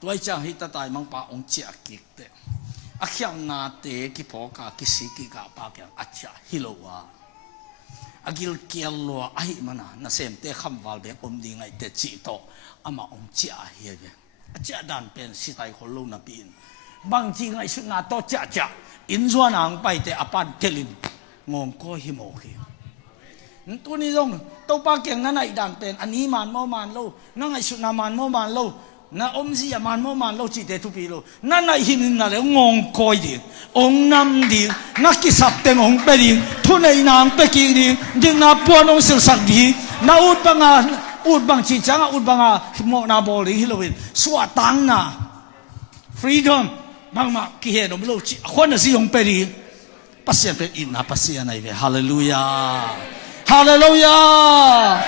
tuai chang hi ta tai mang pa ong chia kik te akhyang na te ki phoka ki si ki ka pa kyang acha hilowa agil kiallo ai mana na sem te kham wal be om ding ai te chi to ama ong chia hi be acha dan pen si tai khol lo na pin bang chi ngai su na to cha in zua nang pai te apan telin ngong ko hi mo khi tu ni dong to pa kyang na nai dan pen ani man mo man lo na ngai su na man mo man lo na om si ya man mo man lo chi te tu pi lo na nai hin na le ngong koi di ong nam di na ki sap te ngong pe di thu nei nang pe ki di ding na po nong sil sak di na ut bang chi chang ut bang mo na bol hi lo win swa tang na freedom bang ma ki he no lo chi khon na si yong pe di pasien pe in na pasien ai ve hallelujah hallelujah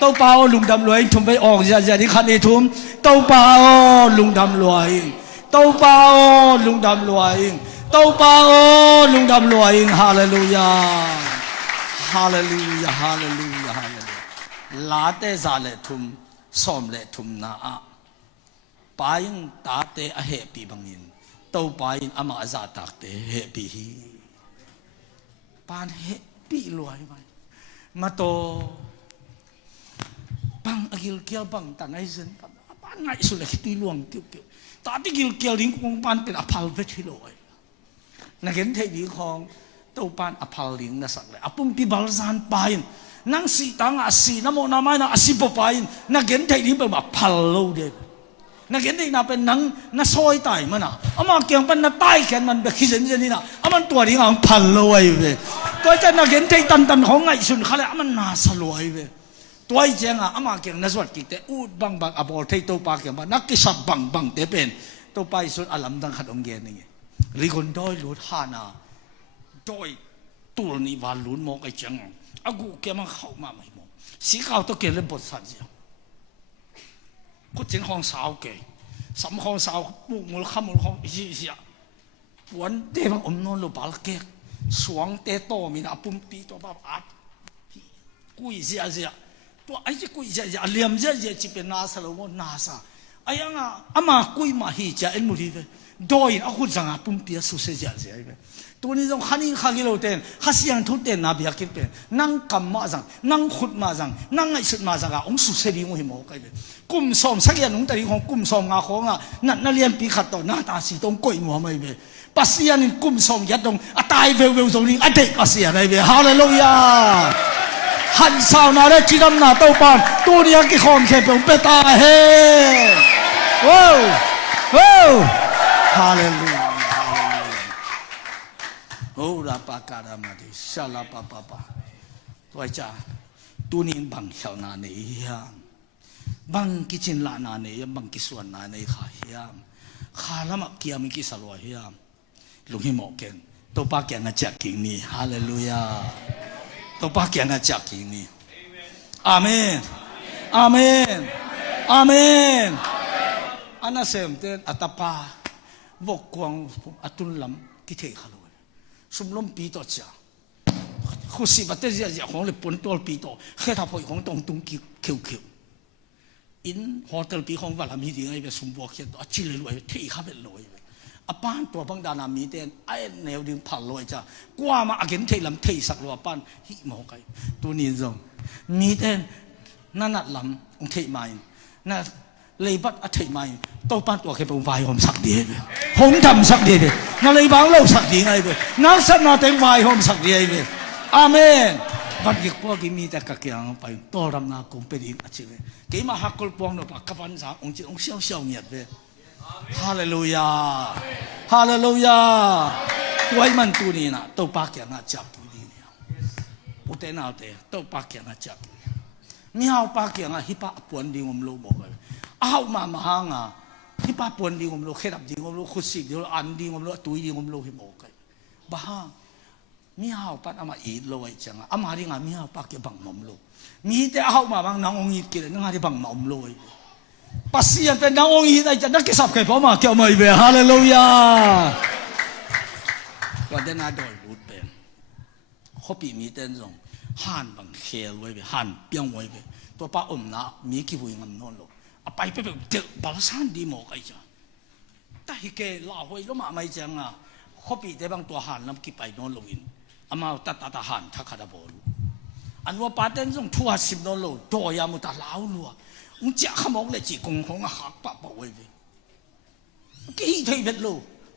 tàu bao lùng đầm loài thùng với ong ra đi khăn đi thùng tàu bao lùng đầm loài tàu bao lùng đầm loài tàu bao lùng đầm loài hallelujah hallelujah hallelujah hallelujah lá tê ra lệ thùng xóm lệ thùng na à báying ta tê à hệ bị bằng in tàu báying à mà ra tạc tê hệ bị hi ban hệ bị loài vậy mà to bang agil kial bang tanay zen pan ngai sule khiti luang tiu tiu ta ti gil kial ding kong pan pen apal ve thilo ai na gen thei di khong to pan apal ling na sak le apum pi bal zan pain nang si tang a si na mo na mai na asi po pain na gen thei ding pa apal lo de na gen ding na pen nang na soi tai mana ama kyang pan na tai khen man be khizen zen ni na aman tua ding ang pal lo ai ve to cha na gen thei tan tan khong ngai sun khale aman na sa lo ai ve tuai chang ama kyang na zwat ki te ut bang bang abol thei to pa kyang ba nak ki sap bang bang te pen to pai sun alam dang khat ong gen ni ri gon doi lut hana doi tul ni wa lun mo kai chang agu ke ma khau ma mai mo si khau to ke le bot sa ji ko ching hong sao ke sam hong sao bu mul kham mul hong ji ji wan te bang om non lo bal ke suang te to mi na pum pi to ba at kui sia sia to ai ji kui ja ja liam ja ja chi pe na sa lo mo na sa ayanga ama kui ma hi cha en mu ri ve doi a khu janga pum pi su se ja ja ve to ni jong khani khagi lo ten khasiang thu ten na bia ki pe nang kam ma jang nang khut ma jang nang ngai sut ma jang ong su se ri mo hi mo kai ve kum som sak ya nong tari khong kum som nga khong na na lian pi khat to na ta si tong koi mo mai ve pasian in kum som ya dong a tai ve ve zo ni a dei pasian ai ve hallelujah han sao na le chi dam na to pan tu ria ki khom khe pe pe ta he wow wow hallelujah oh ra pa ka ra ma di shala pa pa pa toi cha tu nin bang sao na ne ya bang ki chin la na ne ya bang ki suan na ne kha ya kha la ma kia mi ki salwa ya lu hi mo ken to pa kya na cha king ni hallelujah to pa kya na cha king ni amen amen amen ana sem ten atapa vok kwang atun lam ki the khalo sum lom pi to cha khu si ba te ja ja khong le pon tol pi to khe tha phoi khong tong tung ki khiu khiu in hotel pi khong wala mi ding ai be sum bo khe to chi le loi thei kha be loi a pan to bang da na mi ten ai neu ding phal loi cha kwa ma again thei lam thei sak lo pan hi mo kai tu ni zong mi ten na nat lam ong thei mai na lei bat a thei mai to pan to khe bong vai hom sak di hong tham sak di na lei bang lo sak di ngai be na sat na teng vai hom sak di ai be amen ban ki po ki mi ta ka kyang pai to ram na kong pe ding a chi ke ma hakol pong no pa ka pan sa ong chi ong xiao xiao nyat be hallelujah hallelujah wai man tu ni na to pa kyang a chap tu ni u te na te to pa kyang a chap mi hao pa kyang a hi pa puan ding om lo mo a hao ma ma ha nga ที่ป้าปวนดีงมโลแค่ดับดีงมโลขุดสิบดีงมโลอันดีงมโลตุยดีงมโลหิโมกันบ้ามีหาวปัดอามาอีโลไอจังอามาดีงามีหาวปักเก็บบังมอมโลมีแต่หาวมาบางนางองค์อีกิเลนงาที่บังมอมโลปัสเซียนเป็นนางองค์อีไอจังนักกิสับแค่พอมาเกี่ยวมาอีเบฮาเลลูยาวันเดน่าดอยรูดเป็นเขาปีมีเต้นส่งหันบังเคลไว้เบหันเปียงไว้เบตัวป้าอมนะมีกี่บุยงำนนโลไปเจอบาลสันดีหมอกไอจังแต่ฮิเกลาหวยล้มไม่จังเขาปีได้บางตัวหันน้ำกี่ไปนอนลงอินอามาตาหันทักขาดบอลอันว่าป้าเต้นส่งทั่ว10 นอนโลตัวยามุตาลาวลัวจะขโมยเลยจีกงของหักปะปะไว้เบกี่ที่เวทโล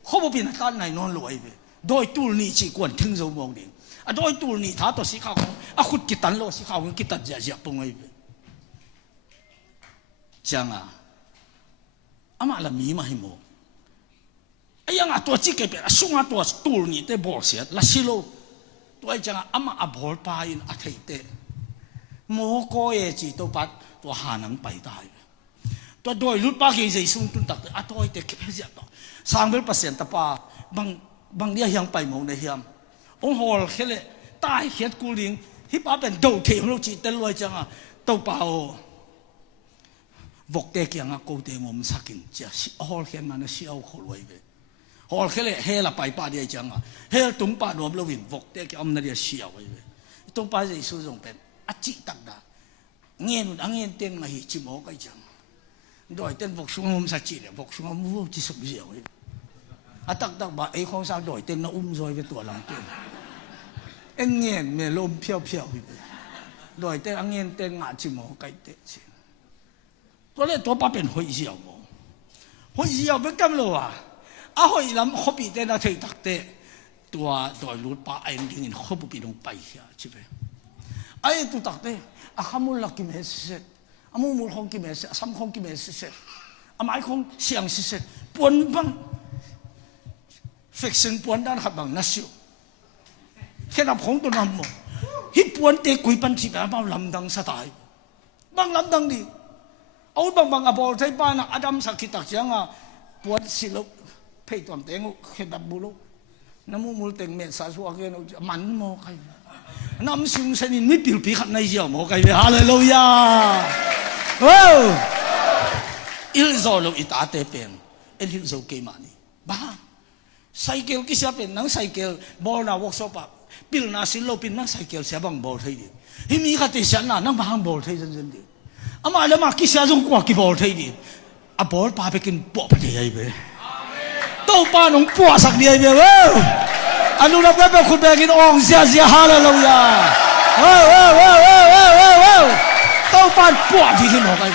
เขาบอกเป็นการไหนนอนลอยเบโดยตูนี่จีกวนถึงจะมองดีโดยตูนี่ถ้าตัวสีขาวขุดกิตันโลสีขาวกิตันจะปงไว้เบจังอามาละมีมาให้โมไอ้ยังตัวจีเก็บสุ่งตัวตูนี่เตบอลเสียละสิโลตัวไอ้จังอามาบอลไปอินอัฐิเตโมก็เอจีตัวปัดตัวหานังไปได้ตัวโดยรุดปากยังใจสุ่งตุนตักอัตัวไอ้เตเก็บเสียต่อสร้างเป็นเปอร์เซ็นต์แต่ป้าบางเดียยังไปโมในเฮียมองค์ฮอลแค่เลยตายเขียนกูลิงที่ป้าเป็นโดเทมโลจีเตลอยจังตัวเปล่าวกเตกยังกูเตงมสักินจะฮอลแค่มันเสียวขลวยไปฮอลแค่เลยเฮละไปป้าเดียจังเฮลตุ้มป้าโดมโลวินวกเตกยังนั่นเดียเสียวไปตัวป้าจะสู้จงเป็นอจิตักดาเงี้ยนุ่งเงี้ยเต้นมาหิจิโมกไอจังโดยเต้นวกสุงมสัจจิเลยวกสุงมูจิสุบเสียวตักบ่าไอ้ของสาวโดยเต้นน่ะซอยไปตัวหลังเต้นเงี้ยเมลมเพียวโดยเต้นเงี้ยเต้นงาจิโมกไอเต้นตัวเล็กตัวป้าเป็นหอยเสียวหอยเสียวเป็นกันเลยหอยลำเขาปีเต้นอะไรตักเตะตัวโดยรูดป้าไอ้ดิ้งเขาบุปผิดลงไปเสียใช่ไหมไอ้ตัวตักเตะขามุลลักกิเมสเสร็จมูลของกิเมสซ้ำของกิเมสเสร็จไม้ของเสียงเสร็จปวนบังฟิกซินปวนด้านขับบังนัชยูแค่นับของตัวนั้นหมดฮิปวนเตะกุยปันจิแบบลำดังสไตล์บางลำดังดีเอาบางอบอลใช้ป้านะอดัมสักขิตักเสียงปวดสิลุเพย์ตัวเต็งเข็ดดับบุลุน้ำมูลเต็งเมสาสวะเกนมันโมไกน้ำซิงเซนินไม่ปิลปีขัดในเสียวโมไกฮาเลลูยาว้าวอิลโซโลอิตาเตเป็นอิลโซเกมานีบ้าไซเคิลกิเสียเป็นนังไซเคิลบอลน่ะวอกโซปะปิลนาซิโลปินนังไซเคิลเสียบังบอลไทยดีฮิมีขัดเสียน่ะนังบังบอลไทยจริงๆดีอามาแล้วมากิเสียจงกว่ากี่บอลไทยดีบอลปาไปกินปวดไปเดียบเลยตัวปาหนุ่มปวดสักเดียบเลยอันนู้นเราไปคุณไปกินอ่องเสียฮาเลลูยาตัวปาปวดที่ที่หมอกไอ้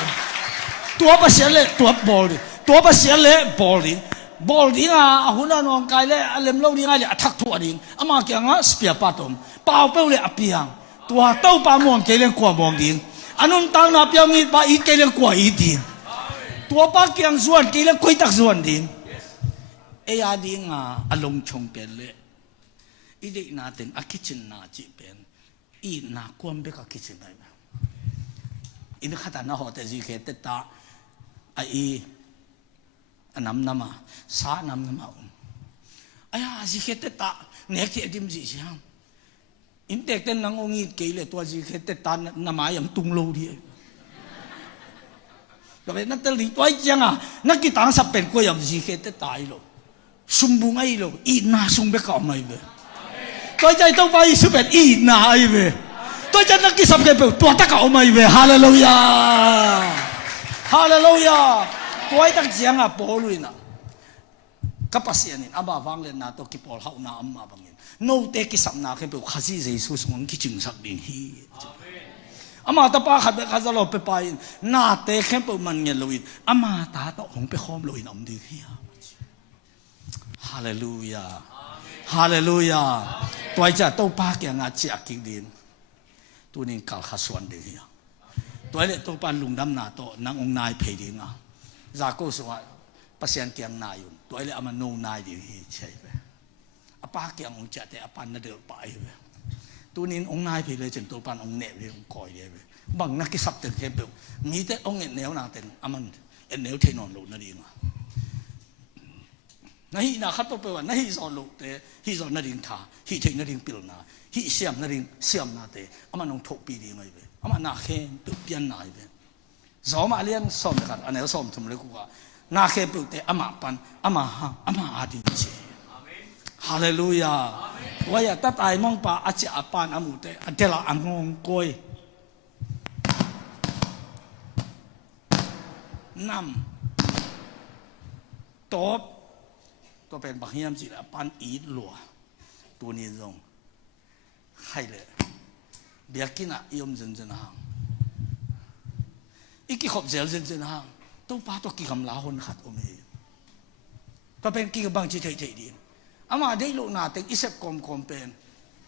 ตัวปาเสียเลยตัวบอลตัวปาเสียเลยบอลดิ้งหุ่นน้องกายเลยเล่มเล่าดิ้งเลยทักทัวดิ้งอามาเกี่ยงสเปียร์ปาตมเปล่าเปล่าเลยอภิยังตัวปามองเกลียงกว่ามองดิ้งอันนู้นตั้งนับยังมีปาอีเกลียงกว่าอีดิ้งตัวปาเกี่ยงส่วนเกลียงคุยตักส่วนดิ้งยาดิ้งอารมณ์ชงเป็นเลยอีเด็กน่าเต็งคิดจินน่าจีเป็นอีน่าควรเบกคิดจินได้ไหมอินขัดน่าหอแต่จีเคตตาน้ำมาสาน้ำมาจีเคตตาเนี่ยเกี่ยดิมจีเชียงอินเด็กเต้นนังองค์เกลียตัวจีเคตตาน้ำมาอย่างตุงโลดีก็เป็นนั่นแต่ลิตัวจังนักกีฬาสับเป็นก็ยังจีเคตตาอีโลซุ่มบุงไอโลอีน่าซุ่มเบกเอาไม่เบตัวใจต้องไปสุดเป็นอีน่าไอเบตัวใจนักกีฬาเป็นตัวตะเกาไม่เบฮาเลลูยาฮาเลลูยาตัวไอ้ตั้งเสียงบอลเลยนะกับภาษาเนี่ยอามาฟังเลยนะตัวกีบอลเขาหน้าอามาบางอย่างโน้ตเตกิสัมนาแค่เป็นข้าศึกเยซูสงฆ์กิจจึงสักดินฮีอามาตาป้าขัดไปข้าจะรอไปไปหน้าเตะแค่เป็นมันเงี้ยลุยอามาตาต้องของไปข้อมลุยน้ำดีเฮียฮาเลลูยาฮาเลลูยาตัวจะต้องป้าแกงาเจียกินดินตัวนี้กัลขัดส่วนดีเฮียตัวนี้ต้องป้าลุงดำนาโตนังองนายเพดิงาจากกูสวะภาษาเกียงนายอยู่ตัวนี้อามันนูนายดีใช่ไหมป้าเกียงองจัดแต่ปันนั่นเดือดไปเลยตัวนี้องนายเพเลยจนตัวปันองเนบเลยองคอยเลยบางนักกิสับเต็มเต็มมีแต่องเนวนาเต็มอามันเนวเทนอนหลุดนั่นเอง nahi na khato pe wa nahi so lo te hi so na ding tha hi thing na ding pil na hi siam na ding siam na te ama nong thok pi di ngai be ama na khen tu pian nai be zo ma lian som khat anel som thum le ku wa na khe pu te ama pan ama ha ama adi che amen hallelujah amen wa ya tat ai mong pa acha apan amu te adela angong koi nam topก็เป็นบางอย่างสิละปันอีดหลัวตัวนี้ตรงให้เลยเบียกินอะยมเจนห่างอีกกี่ขบเซลเจนห่างตัวป้าตัวกี่คำลาคนขัดอมีก็เป็นกี่กับบางจิตใจดีอามาได้ลูกนาเต็งอิสกอมเป็น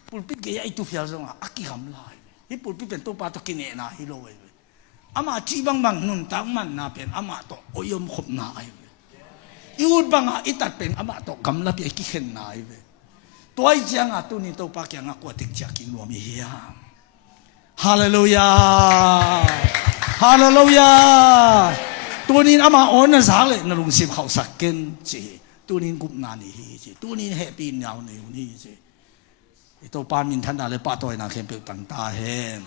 ปุลปิเกยไอตุฟิลซงอะกี่คำลายที่ปุลปิเป็นตัวป้าตัวกินเนนาฮิโลเวอามาจีบางนุนตั้งมันนาเป็นอามาตัวโอยมขบนาไอยูดบางอ่ะอิตัดเป็นอามาตกกำลับยังกิเห็นนายเว้ตัวไอ้จังอ่ะตัวนี้ตัวปากยังอ่ะกว่าติดจากกินรวมเฮียฮาเลลูยาฮาเลลูยาตัวนี้อามาอ่อนนะสักเลยนรุงสิบเขาสักเกินจีตัวนี้กุบนานี่จีตัวนี้แฮปปี้ยาวนี่จีตัวปานมินทันอะไรป้าตัวนั้นเข้มเปลือกต่างตาเห็น